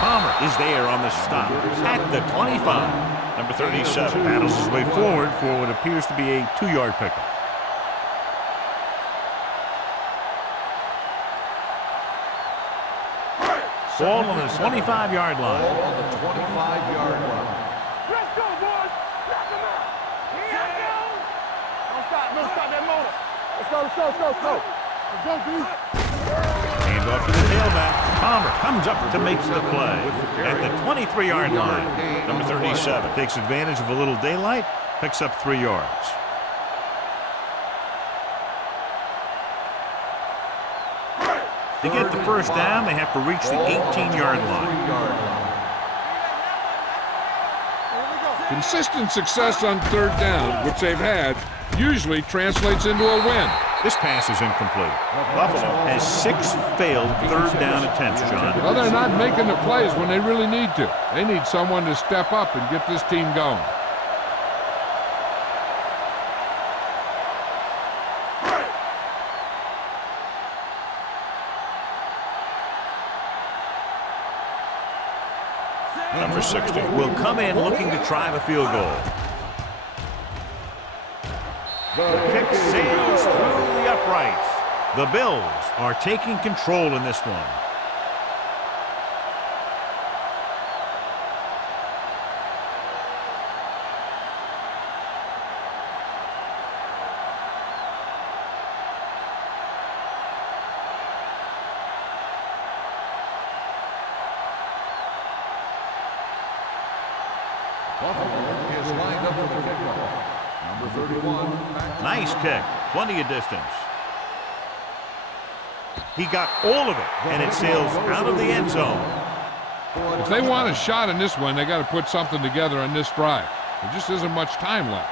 Palmer is there on the stop at the 25. Number 37 battles his way forward for what appears to be a 2-yard pickup. Ball on the 25-yard line. Ball on the 25-yard line. Let's go, boys. Knock him out. Here I go. Don't stop that motor. Let's go, let's go, let's go, let's go. Let's go, D. Hand off to the tailback. Palmer comes up to make the play at the 23-yard line. Number 37 takes advantage of a little daylight, picks up 3 yards. To get the first down, they have to reach the 18-yard line. Consistent success on third down, which they've had, usually translates into a win. This pass is incomplete. Buffalo has 6 failed third down attempts, John. Well, they're not making the plays when they really need to. They need someone to step up and get this team going. Number 60 will come in looking to try the field goal. The kick sails through the uprights. The Bills are taking control in this one. Buffalo is lined up for the kickoff. Number 31. Nice kick. Plenty of distance. He got all of it, and it sails out of the end zone. If they want a shot in this one, they got to put something together on this drive. There just isn't much time left.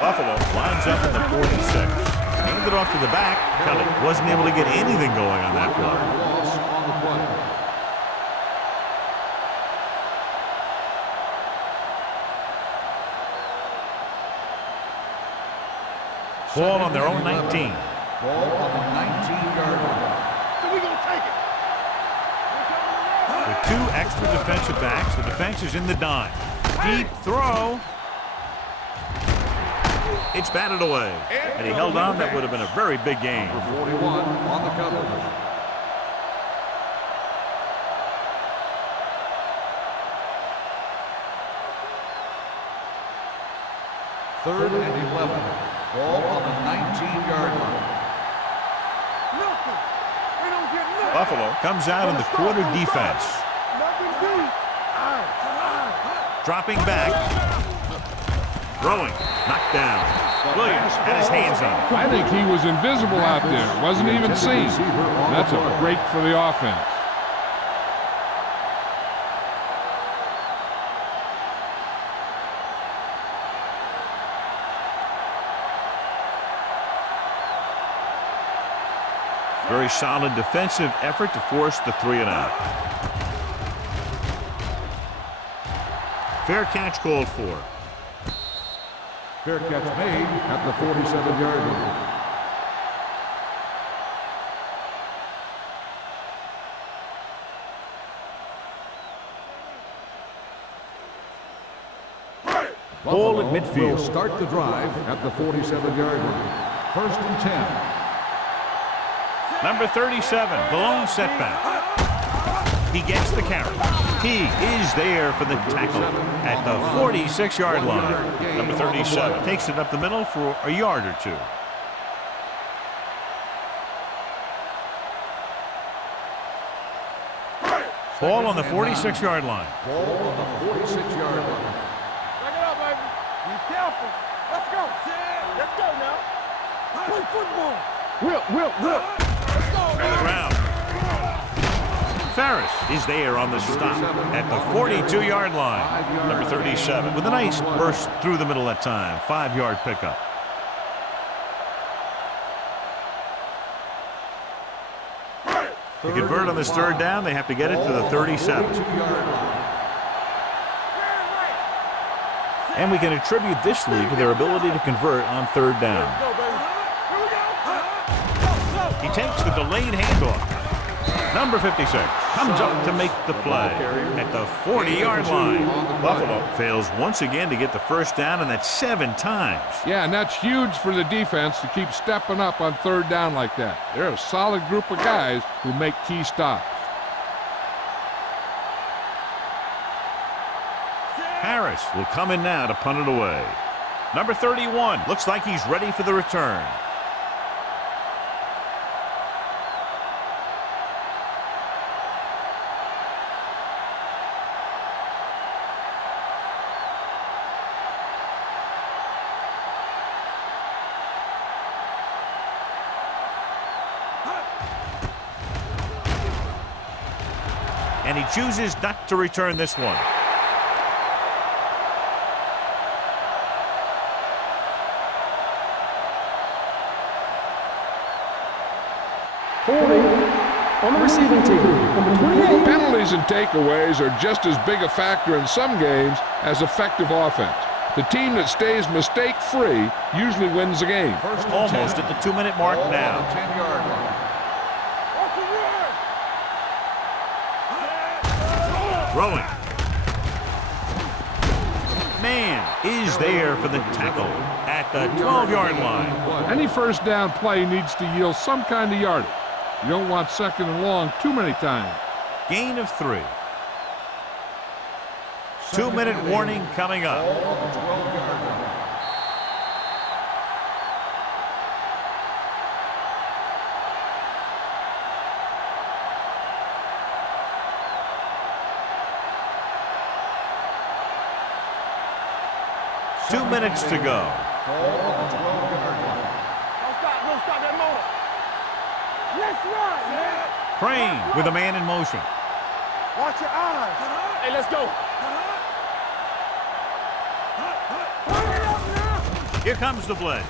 Buffalo lines up in the 46. Handed off to the back. Kelly wasn't able to get anything going on that play. Loss on the play. Ball on their own 19. Ball on the 19-yard line. So we're going to take it. With 2 extra defensive backs, the defense is in the dime. Deep throw. It's batted away. And he held on. That would have been a very big game. Number 41 on the coverage. Third and 11. Ball on the 19-yard line. Nothing. We don't get nothing. Buffalo comes out in the quarter defense. Nothing deep. Dropping back. Throwing. Knocked down. Williams had his hands on it. I think he was invisible out there. Wasn't even seen. That's a break for the offense. Very solid defensive effort to force the 3-and-out. Fair catch called for. Fair catch made at the 47-yard line. Ball at midfield. Will start the drive at the 47-yard line. First and 10. Number 37, the lone setback. He gets the carry. He is there for the tackle at the 46-yard line. Number 37 takes it up the middle for a yard or two. Ball on the 46-yard line. Ball on the 46-yard line. Back it up, baby. Be careful. Let's go. Let's go now. Play football. Will. Let's go, On the ground. Ferris is there on the stop at the 42-yard line. Number 37 with a nice burst through the middle that time. 5-yard pickup. To convert on this third down, they have to get it to the 37. And we can attribute this lead to their ability to convert on third down. He takes the delayed handoff. Number 56 comes up to make the play at the 40-yard line. Buffalo fails once again to get the first down, and that's 7 times. Yeah, and that's huge for the defense to keep stepping up on third down like that. They're a solid group of guys who make key stops. Harris will come in now to punt it away. Number 31 looks like he's ready for the return. And he chooses not to return this one. Holding on the receiving team. Number 28. Penalties and takeaways are just as big a factor in some games as effective offense. The team that stays mistake-free usually wins the game. Almost at the 2-minute mark now. 10-yard line. Throwing. Man is there for the tackle at the 12-yard line. Any first down play needs to yield some kind of yardage. You don't want second and long too many times. Gain of 3. 2-minute warning coming up. Ball on the 12-yard line. Two minutes to go. Ball on the 12-yard line. Don't stop that motor. Let's run, man. Crane with a man in motion. Watch your eyes. Hey, let's go. Here comes the blitz.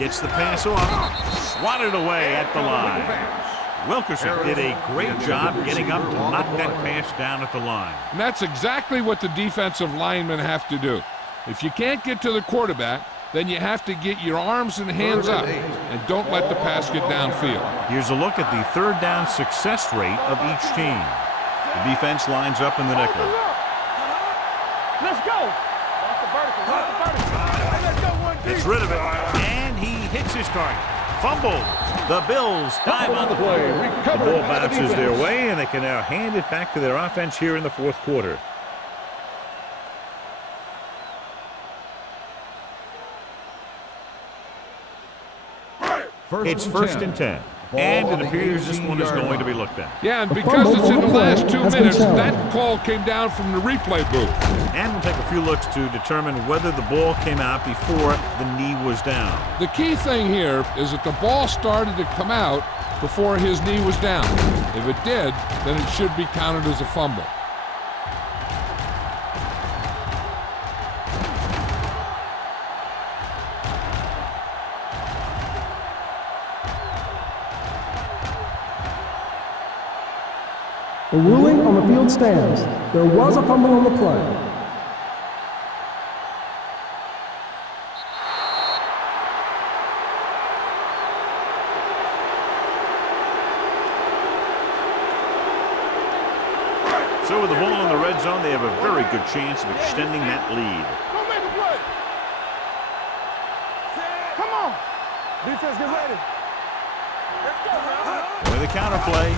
Gets the pass off. Swatted away at the line. Wilkerson did a great job getting up to knock that pass down at the line. And that's exactly what the defensive linemen have to do. If you can't get to the quarterback, then you have to get your arms and hands up and don't let the pass get downfield. Here's a look at the third down success rate of each team. The defense lines up in the nickel. Let's go. Gets rid of it, and he hits his target. Fumble. The Bills dive on the play. The ball bounces their way, and they can now hand it back to their offense here in the fourth quarter. It's first and 10. And it appears this one is going to be looked at. Yeah, and because it's in the last 2 minutes, that call came down from the replay booth. And we'll take a few looks to determine whether the ball came out before the knee was down. The key thing here is that the ball started to come out before his knee was down. If it did, then it should be counted as a fumble. The ruling on the field stands. There was a fumble on the play. So with the ball in the red zone, they have a very good chance of extending that lead. Go make a play. Come on. Defense, get ready. With the counter play.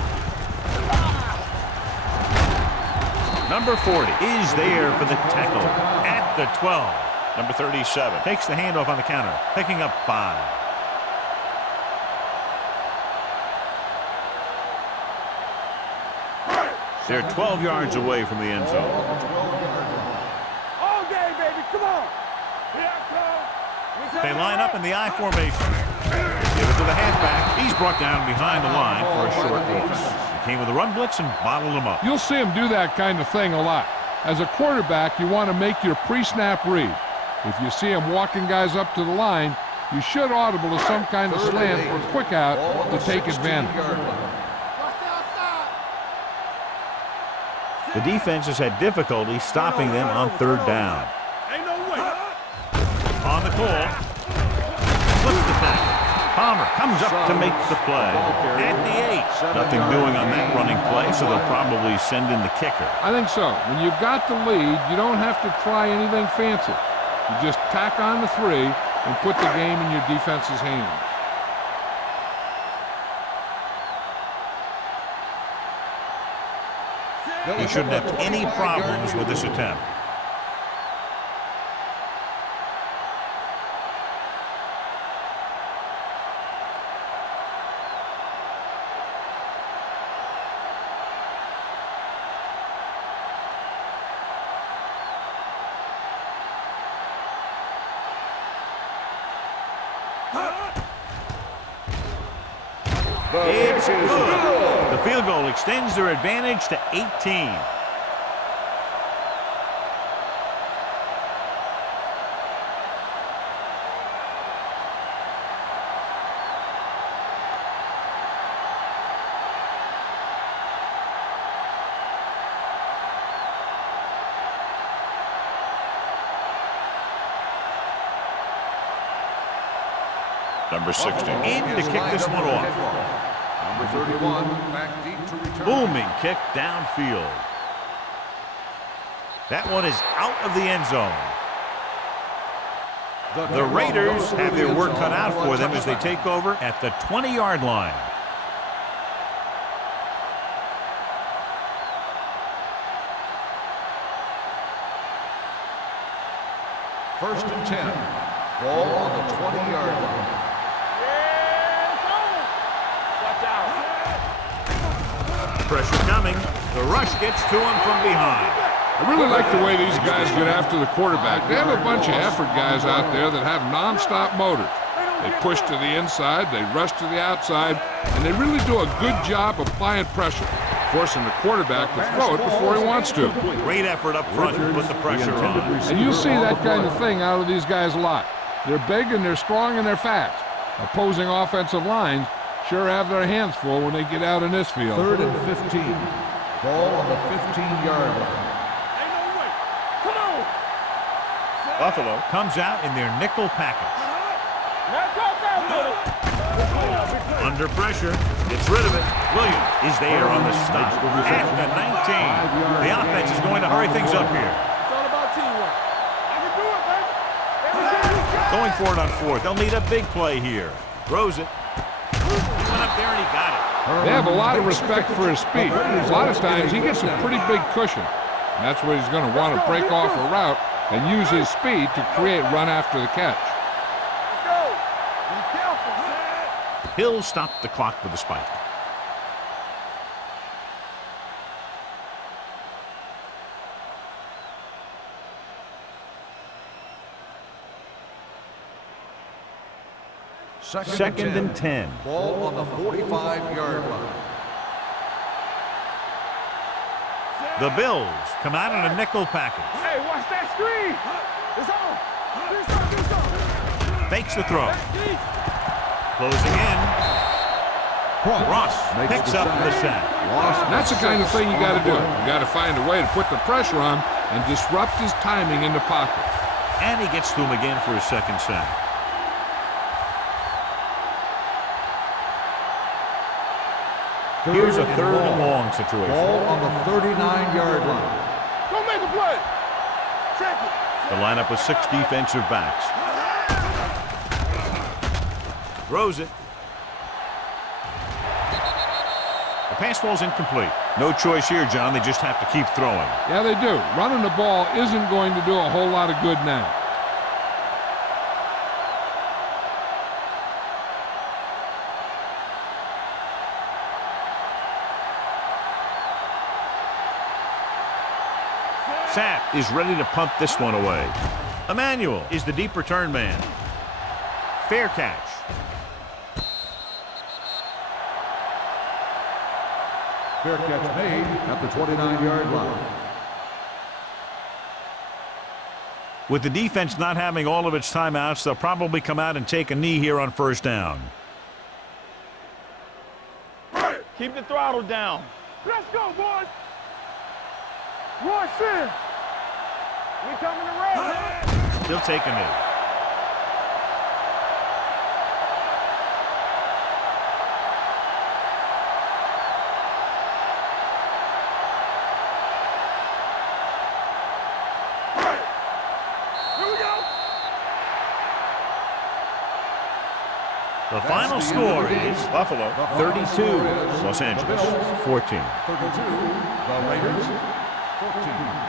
Number 40 is there for the tackle at the 12. Number 37 takes the handoff on the counter, picking up 5. They're 12 yards away from the end zone. All day, baby. Come on. They line up in the I formation. Give it to the halfback. He's brought down behind the line for a short loss. He came with a run blitz and bottled him up. You'll see him do that kind of thing a lot. As a quarterback, you want to make your pre-snap read. If you see him walking guys up to the line, you should audible to some kind of slant or quick out to take advantage. The defense has had difficulty stopping them on third down. Ain't no way. On the call. Flips the tackle. Palmer comes up to make the play. At the 8. Nothing doing on that running play, so they'll probably send in the kicker. I think so. When you've got the lead, you don't have to try anything fancy. You just tack on the 3 and put the game in your defense's hands. He shouldn't have any problems with this attempt. It's good. The field goal extends their advantage to 18. Number 60 in to kick this one off. Number 31 back deep to return. Booming kick downfield. That one is out of the end zone. The Raiders have their work cut out for them as they take over at the 20-yard line. First and 10. Ball on the 20-yard line. Pressure coming. The rush gets to him from behind. I really like the way these guys get after the quarterback. They have a bunch of effort guys out there that have non-stop motors. They push to the inside, they rush to the outside, and they really do a good job applying pressure, forcing the quarterback to throw it before he wants to. Great effort up front to put the pressure on. And you'll see that kind of thing out of these guys a lot. They're big and they're strong and they're fast. Opposing offensive lines sure have their hands full when they get out in this field. 3rd and 15. Ball on the 15-yard line. Ain't no way. Come on. Buffalo comes out in their nickel package. Now cross out, middle. Under pressure, gets rid of it. Williams is there on the stop. At the 19. The offense is going to hurry things up here. It's all about teamwork. I can do it, baby. Everything you got. Going for it on 4th. They'll need a big play here. Throws it. Went up there and he got it. They have a lot of respect for his speed. A lot of times he gets a pretty big cushion. And that's where he's going to want to break off a route and use his speed to create run after the catch. Let's go. Be careful. Hill stopped the clock with a spike. Second and 10. Ball on the 45-yard line. The Bills come out in a nickel package. Hey, watch that screen. It's on. It's on. Fakes the throw. Closing in. Ross picks up the sack. And that's the kind of thing you got to do. You got to find a way to put the pressure on and disrupt his timing in the pocket. And he gets to him again for his second sack. Here's a 3rd and long situation. Ball on the 39-yard line. Go make a play. Check it. The lineup with 6 defensive backs. Throws it. The pass falls incomplete. No choice here, John. They just have to keep throwing. Yeah, they do. Running the ball isn't going to do a whole lot of good now. Sapp is ready to punt this one away. Emmanuel is the deep return man. Fair catch. Fair catch made at the 29-yard line. With the defense not having all of its timeouts, they'll probably come out and take a knee here on 1st down. Keep the throttle down. Let's go, boys. Royce in. We coming to race. He'll take a knee. Here we go. The final score is Buffalo 32, Los Angeles 14. 32, the Raiders, 14.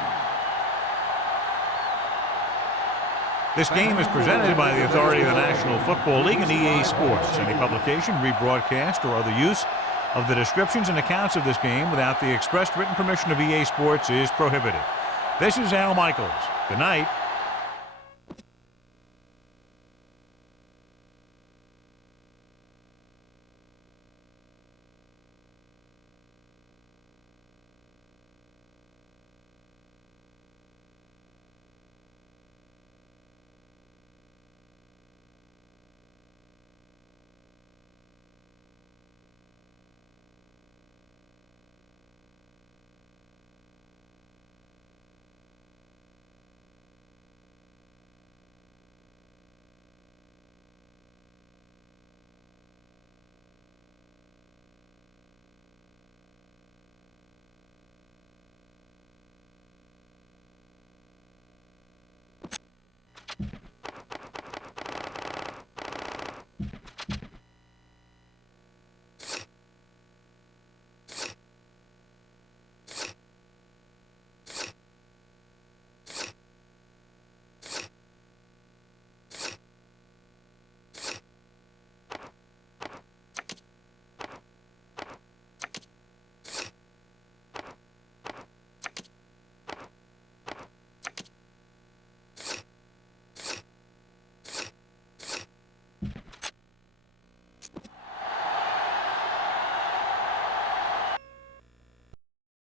This game is presented by the authority of the National Football League and EA Sports. Any publication, rebroadcast, or other use of the descriptions and accounts of this game without the expressed written permission of EA Sports is prohibited. This is Al Michaels. Good night.